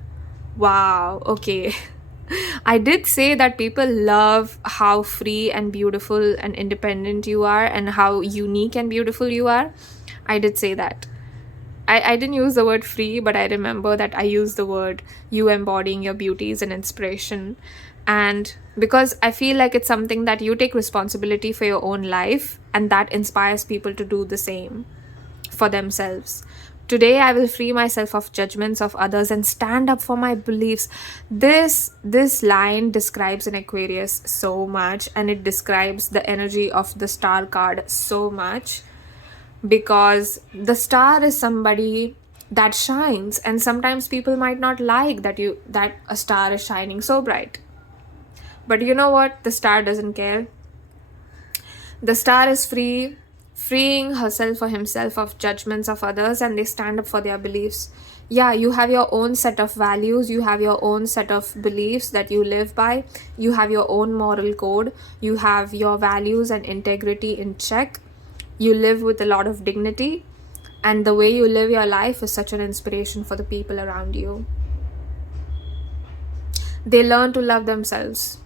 Okay. I did say that people love how free and beautiful and independent you are and how unique and beautiful you are. I did say that. I didn't use the word free, but I remember that I used the word you embodying your beauty is an inspiration. And because I feel like it's something that you take responsibility for your own life, and that inspires people to do the same for themselves. Today, I will free myself of judgments of others and stand up for my beliefs. This line describes an Aquarius so much, and it describes the energy of the star card so much, because the star is somebody that shines, and sometimes people might not like that a star is shining so bright. But you know what? The star doesn't care. The star is freeing herself or himself of judgments of others, and they stand up for their beliefs. Yeah, you have your own set of values, you have your own set of beliefs that you live by, you have your own moral code, you have your values and integrity in check, you live with a lot of dignity, and the way you live your life is such an inspiration for the people around you. They learn to love themselves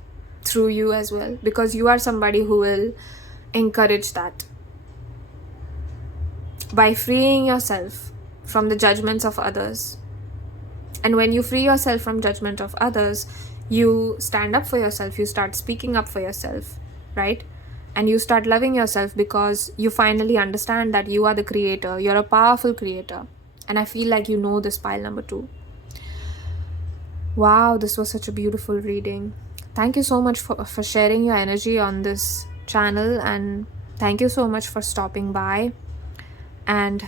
through you as well, because you are somebody who will encourage that by freeing yourself from the judgments of others. And when you free yourself from judgment of others, you stand up for yourself, you start speaking up for yourself, right? And you start loving yourself, because you finally understand that you are the creator, you're a powerful creator. And I feel like you know this, pile number 2. Wow, this was such a beautiful reading. Thank you so much for sharing your energy on this channel, and thank you so much for stopping by and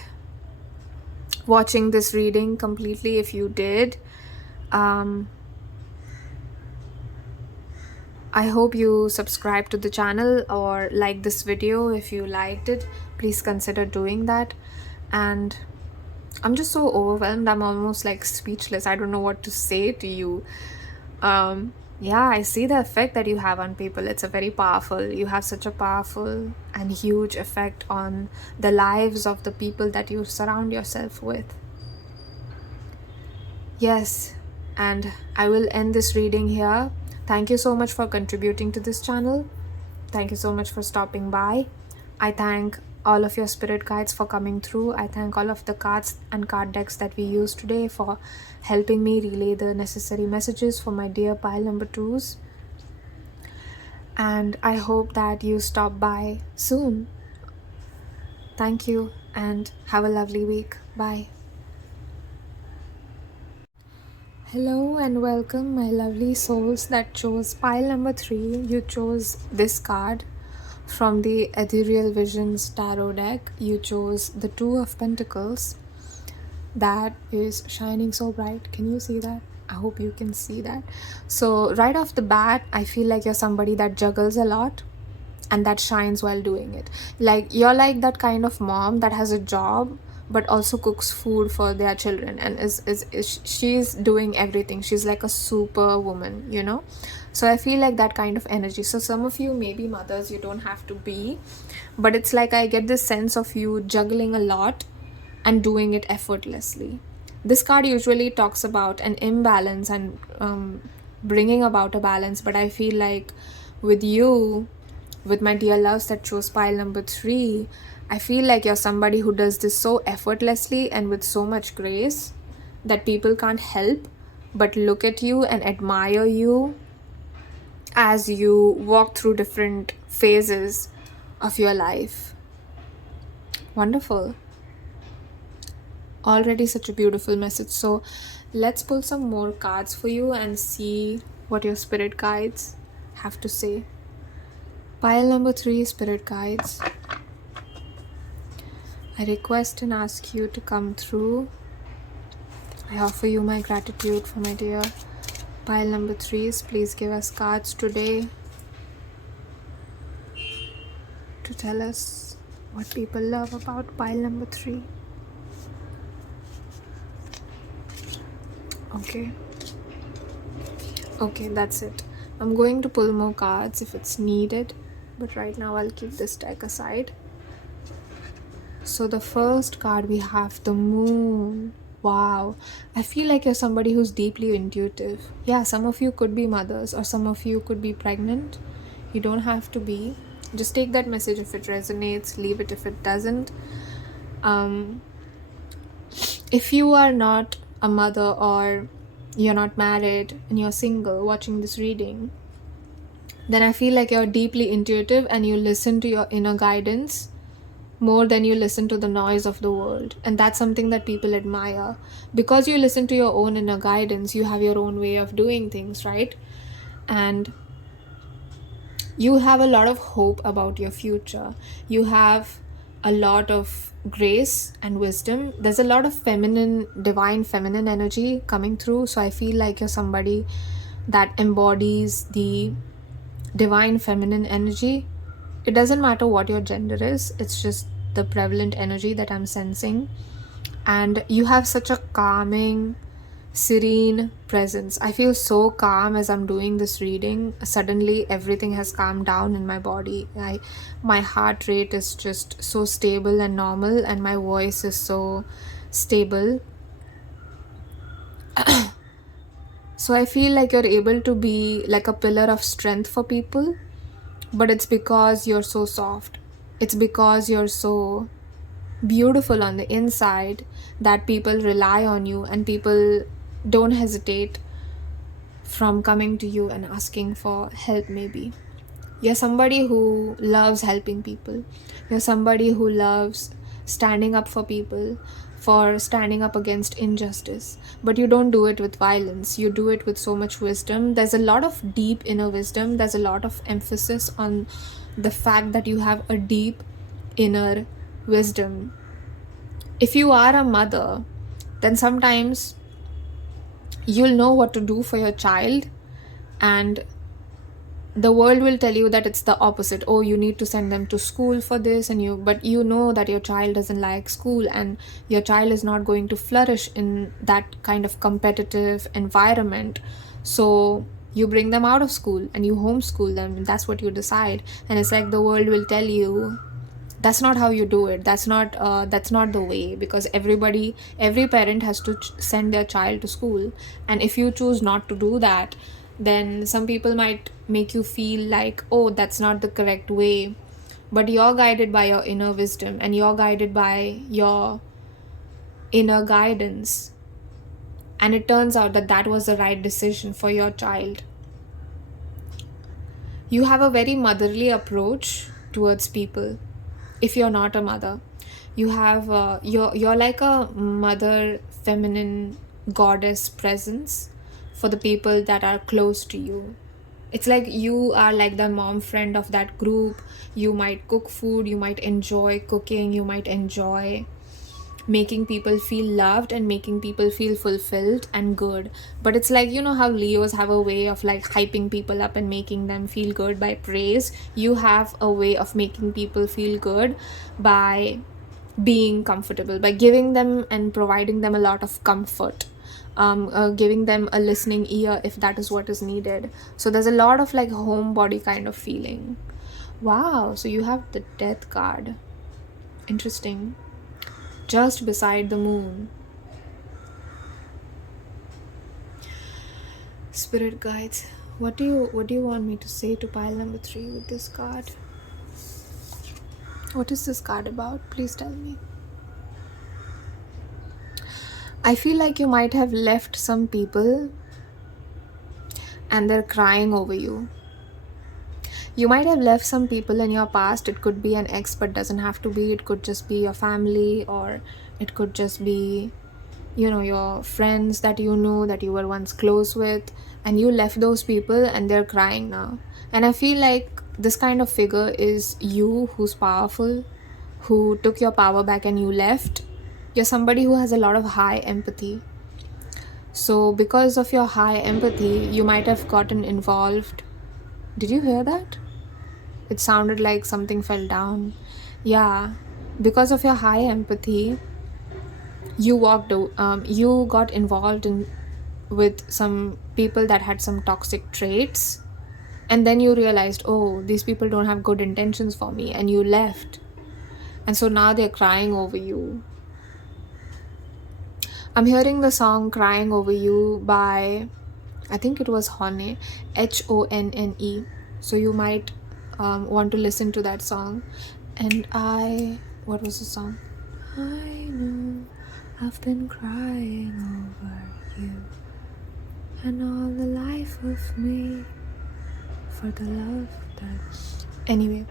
watching this reading completely if you did. Um, I hope you subscribe to the channel or like this video. If you liked it, please consider doing that. And I'm just so overwhelmed. I'm almost like speechless. I don't know what to say to you. Yeah, I see the effect that you have on people. It's a very powerful, you have such a powerful and huge effect on the lives of the people that you surround yourself with. Yes, and I will end this reading here. Thank you so much for contributing to this channel. Thank you so much for stopping by. I thank all of your spirit guides for coming through. I thank all of the cards and card decks that we used today for helping me relay the necessary messages for my dear pile number 2s. And I hope that you stop by soon. Thank you and have a lovely week. Bye. Hello and welcome, my lovely souls that chose pile number 3. You chose this card from the Ethereal Visions Tarot deck. You chose the 2 of Pentacles. That is shining so bright. Can you see that? I hope you can see that. So right off the bat, I feel like you're somebody that juggles a lot and that shines while doing it. Like, you're like that kind of mom that has a job but also cooks food for their children, and she's doing everything. She's like a super woman, you know. So I feel like that kind of energy. So some of you may be mothers, you don't have to be, but it's like I get this sense of you juggling a lot and doing it effortlessly. This card usually talks about an imbalance and bringing about a balance, but I feel like with you, with my dear loves that chose pile number 3, I feel like you're somebody who does this so effortlessly and with so much grace that people can't help but look at you and admire you as you walk through different phases of your life. Wonderful. Already such a beautiful message. So let's pull some more cards for you and see what your spirit guides have to say. Pile number 3, spirit guides. I request and ask you to come through. I offer you my gratitude for my dear pile number 3s. Please give us cards today to tell us what people love about pile number 3. Okay, that's it. I'm going to pull more cards if it's needed, but right now I'll keep this deck aside. So the first card we have the Moon. Wow, I feel like you're somebody who's deeply intuitive. Yeah, some of you could be mothers or some of you could be pregnant. You don't have to be. Just take that message if it resonates, leave it if it doesn't. If you are not a mother or you're not married and you're single watching this reading, then I feel like you're deeply intuitive and you listen to your inner guidance more than you listen to the noise of the world. And that's something that people admire. Because you listen to your own inner guidance, you have your own way of doing things, right? And you have a lot of hope about your future. You have a lot of grace and wisdom. There's a lot of feminine, divine feminine energy coming through. So I feel like you're somebody that embodies the divine feminine energy. It doesn't matter what your gender is, it's just the prevalent energy that I'm sensing. And you have such a calming, serene presence. I feel so calm as I'm doing this reading. Suddenly everything has calmed down in my body. My heart rate is just so stable and normal, and my voice is so stable. So I feel like you're able to be like a pillar of strength for people. But it's because you're so soft. It's because you're so beautiful on the inside that people rely on you, and people don't hesitate from coming to you and asking for help maybe. You're somebody who loves helping people. You're somebody who loves standing up for people, for standing up against injustice. But you don't do it with violence. You do it with so much wisdom. There's a lot of deep inner wisdom. There's a lot of emphasis on the fact that you have a deep inner wisdom. If you are a mother, then sometimes You'll know what to do for your child, and the world will tell you that it's the opposite. Oh, you need to send them to school for this, but you know that your child doesn't like school, and your child is not going to flourish in that kind of competitive environment. So you bring them out of school and you homeschool them. That's what you decide. And it's like the world will tell you that's not how you do it. That's not the way, because every parent has to send their child to school. And if you choose not to do that, then some people might make you feel like, oh, that's not the correct way. But you're guided by your inner wisdom, and you're guided by your inner guidance, and it turns out that that was the right decision for your child. You have a very motherly approach towards people. If you're not a mother, you have you're like a mother feminine goddess presence for the people that are close to you. It's like you are like the mom friend of that group. You might cook food, you might enjoy cooking, you might enjoy making people feel loved and making people feel fulfilled and good. But it's like, you know how Leos have a way of like hyping people up and making them feel good by praise. You have a way of making people feel good by being comfortable, by giving them and providing them a lot of comfort, giving them a listening ear if that is what is needed. So there's a lot of like home body kind of feeling. Wow, so you have the Death card. Interesting. Just beside the moon. Spirit guides, what do you want me to say to pile number 3 with this card? What is this card about? Please tell me. I feel like you might have left some people and they're crying over you. You might have left some people in your past. It could be an ex, but doesn't have to be. It could just be your family, or it could just be, your friends that you knew, that you were once close with, and you left those people and they're crying now. And I feel like this kind of figure is you, who's powerful, who took your power back and you left. You're somebody who has a lot of high empathy. So because of your high empathy, you might have gotten involved. Did you hear that? It sounded like something fell down. Yeah, because of your high empathy, you got involved with some people that had some toxic traits, and then you realized, oh, these people don't have good intentions for me, and you left. And so now they're crying over you. I'm hearing the song Crying Over You by, I think it was Honne, Honne. So you might want to listen to that song. And what was the song? I know I've been crying over you and all the life of me for the love that... Anyway,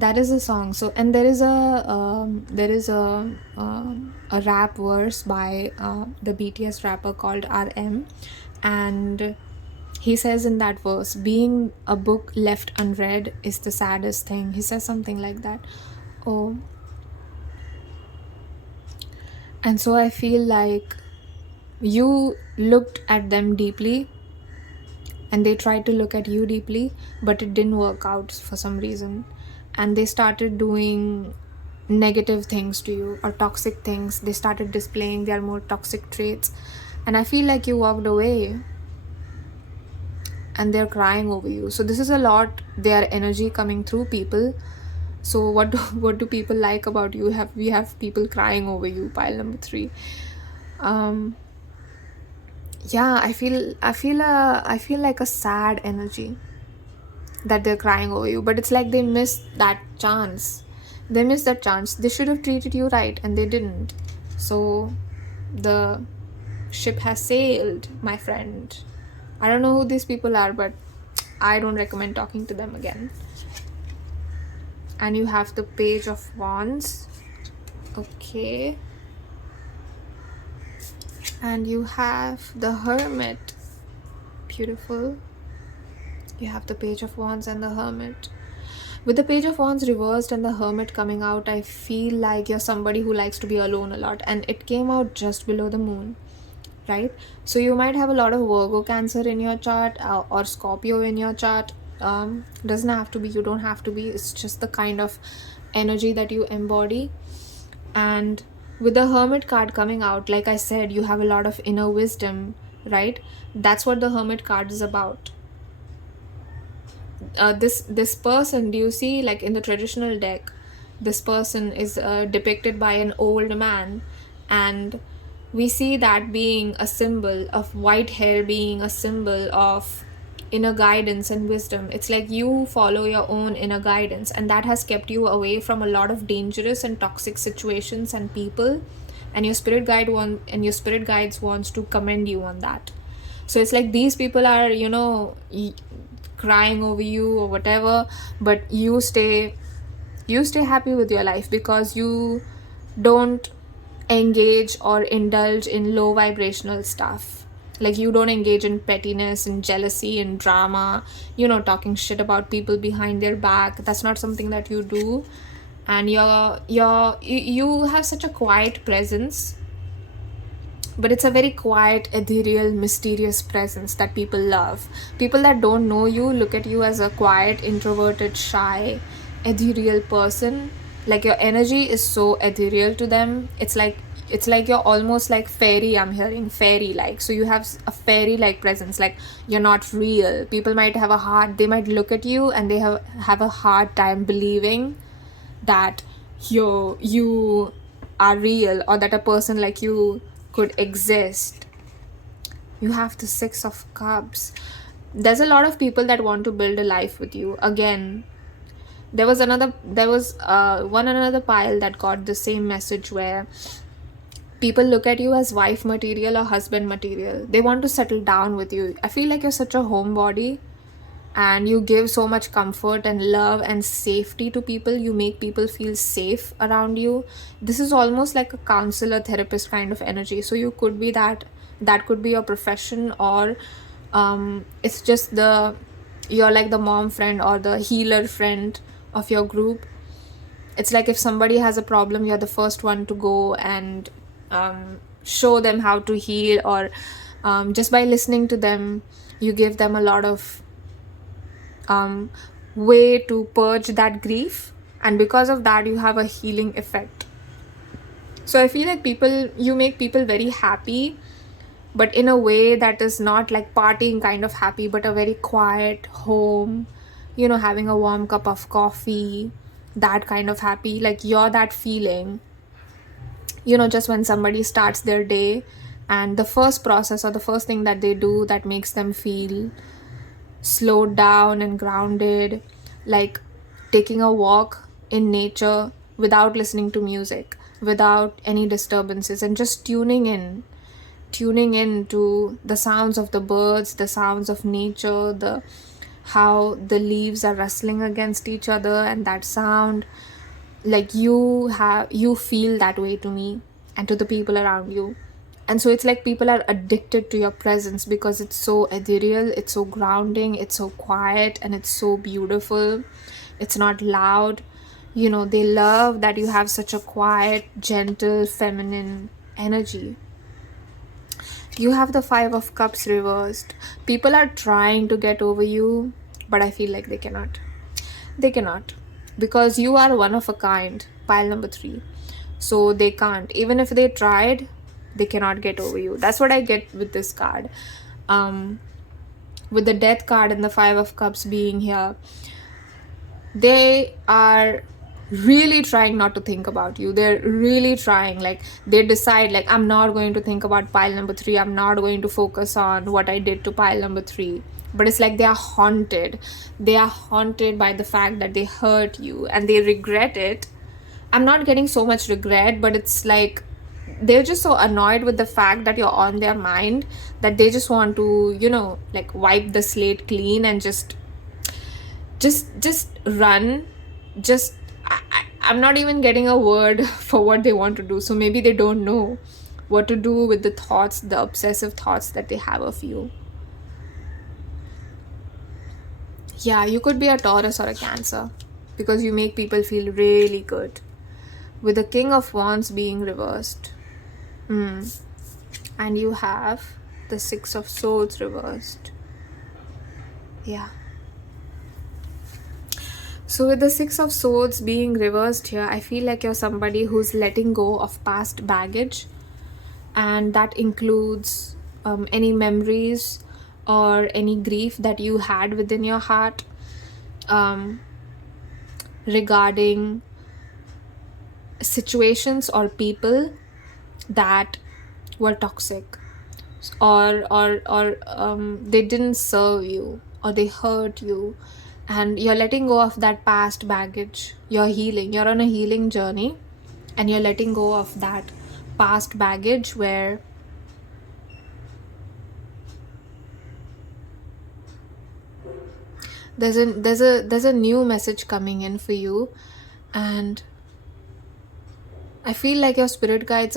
that is a song. So, and there is a rap verse by the BTS rapper called RM, and he says in that verse, being a book left unread is the saddest thing. He says something like that. Oh, and so I feel like you looked at them deeply and they tried to look at you deeply, but it didn't work out for some reason. And they started doing negative things to you, or toxic things. They started displaying their more toxic traits. And I feel like you walked away and they're crying over you. So this is a lot, their energy coming through people. So what do people like about you? We have people crying over you, pile number 3. Yeah, I feel like a sad energy that they're crying over you, but it's like they missed that chance. They should have treated you right, and they didn't. So the ship has sailed, my friend. I don't know who these people are, but I don't recommend talking to them again. And you have the Page of Wands. Okay. And you have the Hermit. Beautiful. You have the Page of Wands and the Hermit. With the Page of Wands reversed and the Hermit coming out, I feel like you're somebody who likes to be alone a lot. And it came out just below the moon. right? So you might have a lot of Virgo Cancer in your chart, or Scorpio in your chart. Doesn't have to be, you don't have to be, it's just the kind of energy that you embody. And with the Hermit card coming out, like I said, you have a lot of inner wisdom, right? That's what the Hermit card is about. This person, do you see, like in the traditional deck, this person is depicted by an old man, and we see that being a symbol of white hair, being a symbol of inner guidance and wisdom. It's like you follow your own inner guidance, and that has kept you away from a lot of dangerous and toxic situations and people, and your spirit guides wants to commend you on that. So it's like these people are, crying over you or whatever, but you stay happy with your life because you don't engage or indulge in low vibrational stuff. Like you don't engage in pettiness and jealousy and drama, talking shit about people behind their back. That's not something that you do. And you have such a quiet presence, but it's a very quiet, ethereal, mysterious presence that people love. People that don't know you look at you as a quiet, introverted, shy, ethereal person. Like your energy is so ethereal to them. It's like you're almost like fairy. I'm hearing fairy like. So you have a fairy like presence. Like you're not real. People might they might look at you and they have a hard time believing that you are real, or that a person like you could exist. You have the Six of Cups. There's a lot of people that want to build a life with you. Again, there was another pile that got the same message, where people look at you as wife material or husband material. They want to settle down with you. I feel like you're such a homebody, and you give so much comfort and love and safety to people. You make people feel safe around you. This is almost like a counselor, therapist kind of energy. So you could be that could be your profession, or it's just you're like the mom friend or the healer friend of your group. It's like if somebody has a problem, you're the first one to go and show them how to heal, or just by listening to them, you give them a lot of way to purge that grief, and because of that you have a healing effect. So I feel like you make people very happy, but in a way that is not like partying kind of happy, but a very quiet home, having a warm cup of coffee, that kind of happy. Like you're that feeling, just when somebody starts their day, and the first process or the first thing that they do that makes them feel slowed down and grounded, like taking a walk in nature without listening to music, without any disturbances, and just tuning in to the sounds of the birds, the sounds of nature, how the leaves are rustling against each other, and that sound. Like you feel that way to me and to the people around you. And so it's like people are addicted to your presence because it's so ethereal, it's so grounding, it's so quiet, and it's so beautiful. It's not loud. They love that you have such a quiet, gentle, feminine energy. You have the Five of Cups reversed. People are trying to get over you, but I feel like they cannot. They cannot. Because you are one of a kind, pile number 3. So they can't. Even if they tried, they cannot get over you. That's what I get with this card. With the Death card and the Five of Cups being here, they are really trying not to think about you. They're really trying. Like they decide, like, I'm not going to think about pile number 3. I'm not going to focus on what I did to pile number 3. But it's like they are haunted. They are haunted by the fact that they hurt you, and they regret it. I'm not getting so much regret, but it's like they're just so annoyed with the fact that you're on their mind that they just want to, like wipe the slate clean and just run. I'm not even getting a word for what they want to do. So maybe they don't know what to do with the thoughts, the obsessive thoughts that they have of you. Yeah, you could be a Taurus or a Cancer because you make people feel really good. With the King of Wands being reversed. and you have the Six of Swords reversed. Yeah. So with the Six of Swords being reversed here, I feel like you're somebody who's letting go of past baggage, and that includes any memories or any grief that you had within your heart regarding situations or people that were toxic, or they didn't serve you, or they hurt you, and you're letting go of that past baggage. You're healing. You're on a healing journey, and you're letting go of that past baggage where there's a new message coming in for you, and I feel like your spirit guides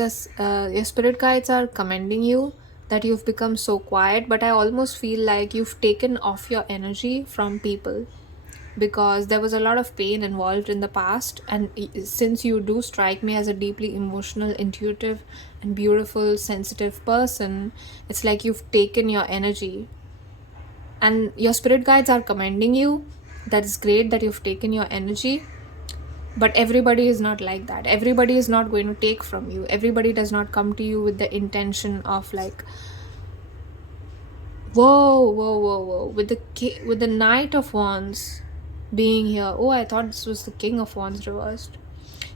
are commending you that you've become so quiet, but I almost feel like you've taken off your energy from people, because there was a lot of pain involved in the past, and since you do strike me as a deeply emotional, intuitive, and beautiful, sensitive person, it's like you've taken your energy, and your spirit guides are commending you. That's great that you've taken your energy, but everybody is not like that. Everybody is not going to take from you. Everybody does not come to you with the intention of like, whoa, with the Knight of Wands being here. Oh, I thought this was the King of Wands reversed.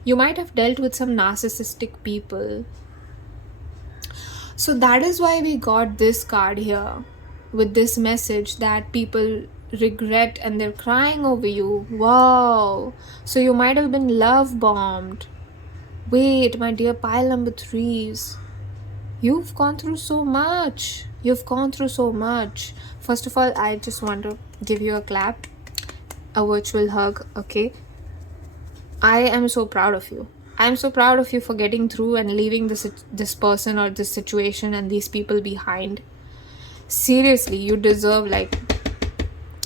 You might have dealt with some narcissistic people. So that is why we got this card here with this message that people regret and they're crying over you. Wow. So you might have been love bombed. Wait, my dear pile number 3s. You've gone through so much. First of all, I just want to give you a clap, a virtual hug, okay? I am so proud of you. I am so proud of you for getting through and leaving this person or this situation and these people behind. Seriously, you deserve like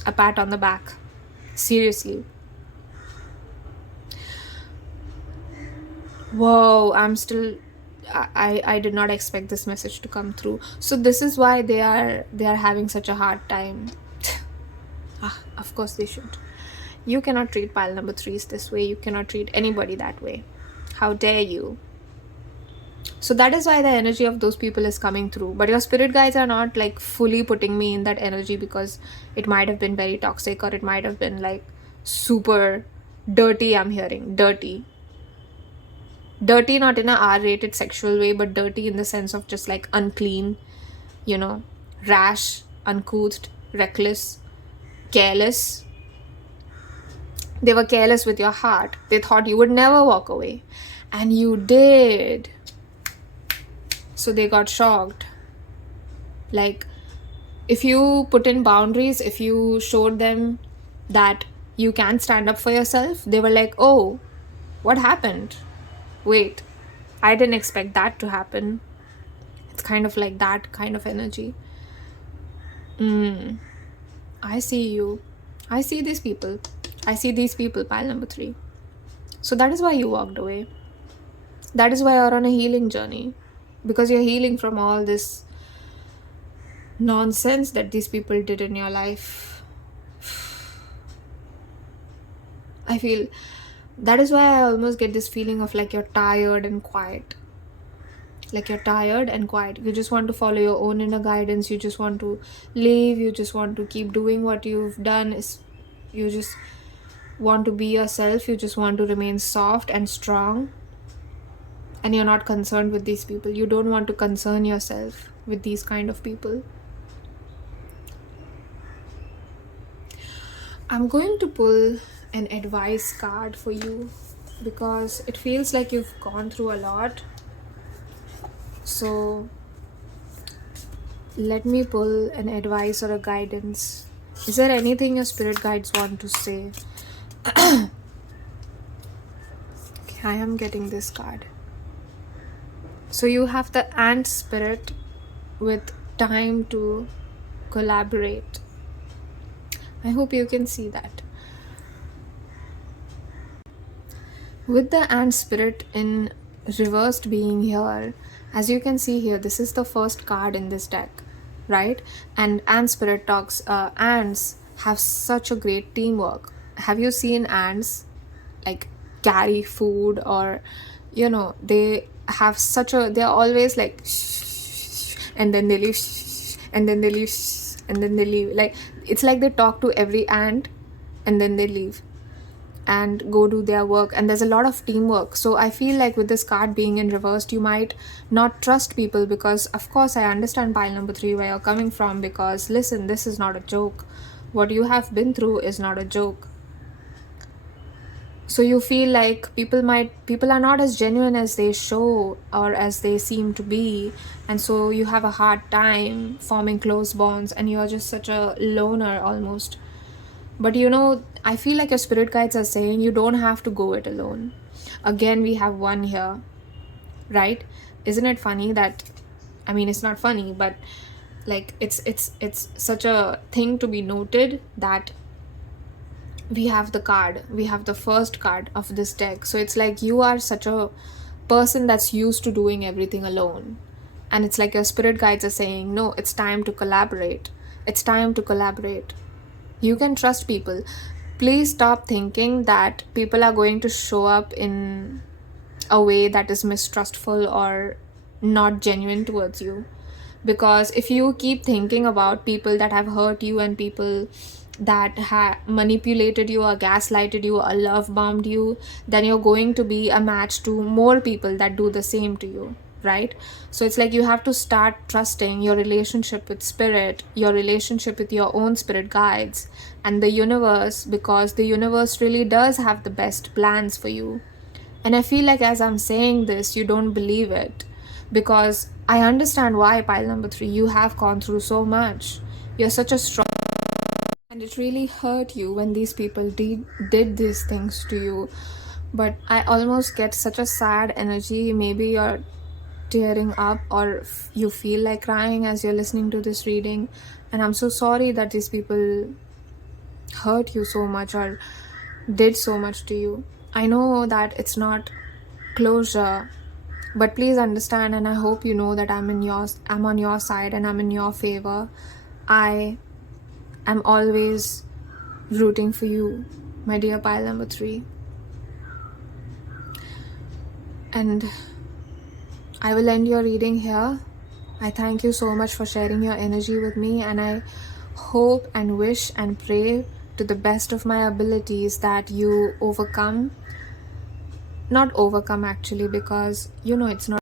a pat on the back. Seriously. Whoa, I did not expect this message to come through. So this is why they are having such a hard time. Of course they should. You cannot treat pile number 3s this way. You cannot treat anybody that way. How dare you? So that is why the energy of those people is coming through. But your spirit guides are not like fully putting me in that energy, because it might have been very toxic, or it might have been like super dirty. I'm hearing dirty, not in a R-rated sexual way, but dirty in the sense of just like unclean, rash, uncouth, reckless, careless. They were careless with your heart. They thought you would never walk away, and you did. So they got shocked. Like, if you put in boundaries, if you showed them that you can stand up for yourself, they were like, oh, what happened? Wait, I didn't expect that to happen. It's kind of like that kind of energy. I see you. I see these people. Pile number 3. So that is why you walked away. That is why you're on a healing journey. Because you're healing from all this nonsense that these people did in your life. I feel that is why I almost get this feeling of like you're tired and quiet. You just want to follow your own inner guidance. You just want to live. You just want to keep doing what you've done. You just want to be yourself. You just want to remain soft and strong. And you're not concerned with these people. You don't want to concern yourself with these kind of people. I'm going to pull an advice card for you, because it feels like you've gone through a lot. So let me pull an advice or a guidance. Is there anything your spirit guides want to say? Okay, I am getting this card. So you have the ant spirit with time to collaborate. I hope you can see that. With the ant spirit in reversed being here, as you can see here, this is the first card in this deck, right? And ant spirit talks, ants have such a great teamwork. Have you seen ants like carry food, or they have such a, they're always like and then they leave and then they leave and then they leave, like it's like they talk to every ant and then they leave and go do their work, and there's a lot of teamwork. So I feel like with this card being in reversed, you might not trust people, because of course I understand pile number 3 where you're coming from, because listen, this is not a joke. What you have been through is not a joke. So you feel like people are not as genuine as they show or as they seem to be, and so you have a hard time forming close bonds, and you're just such a loner almost. But I feel like your spirit guides are saying you don't have to go it alone. Again, we have 1 here, right? Isn't it funny that, I mean, it's not funny, but like it's such a thing to be noted that we have the first card of this deck. So it's like you are such a person that's used to doing everything alone, and it's like your spirit guides are saying, no, it's time to collaborate. It's time to collaborate. You can trust people. Please stop thinking that people are going to show up in a way that is mistrustful or not genuine towards you. Because if you keep thinking about people that have hurt you and people that have manipulated you or gaslighted you or love bombed you, then you're going to be a match to more people that do the same to you, right? So it's like you have to start trusting your relationship with spirit, your relationship with your own spirit guides and the universe, because the universe really does have the best plans for you. And I feel like as I'm saying this, you don't believe it, because I understand why, pile number 3, you have gone through so much. You're such a strong, and it really hurt you when these people did these things to you. But I almost get such a sad energy. Maybe you're tearing up or you feel like crying as you're listening to this reading, and I'm so sorry that these people hurt you so much or did so much to you. I know that it's not closure, but please understand, and I hope you know that I'm on your side and I'm in your favor. I am always rooting for you, my dear pile number 3. And I will end your reading here. I thank you so much for sharing your energy with me, and I hope and wish and pray to the best of my abilities that you not overcome actually, because it's not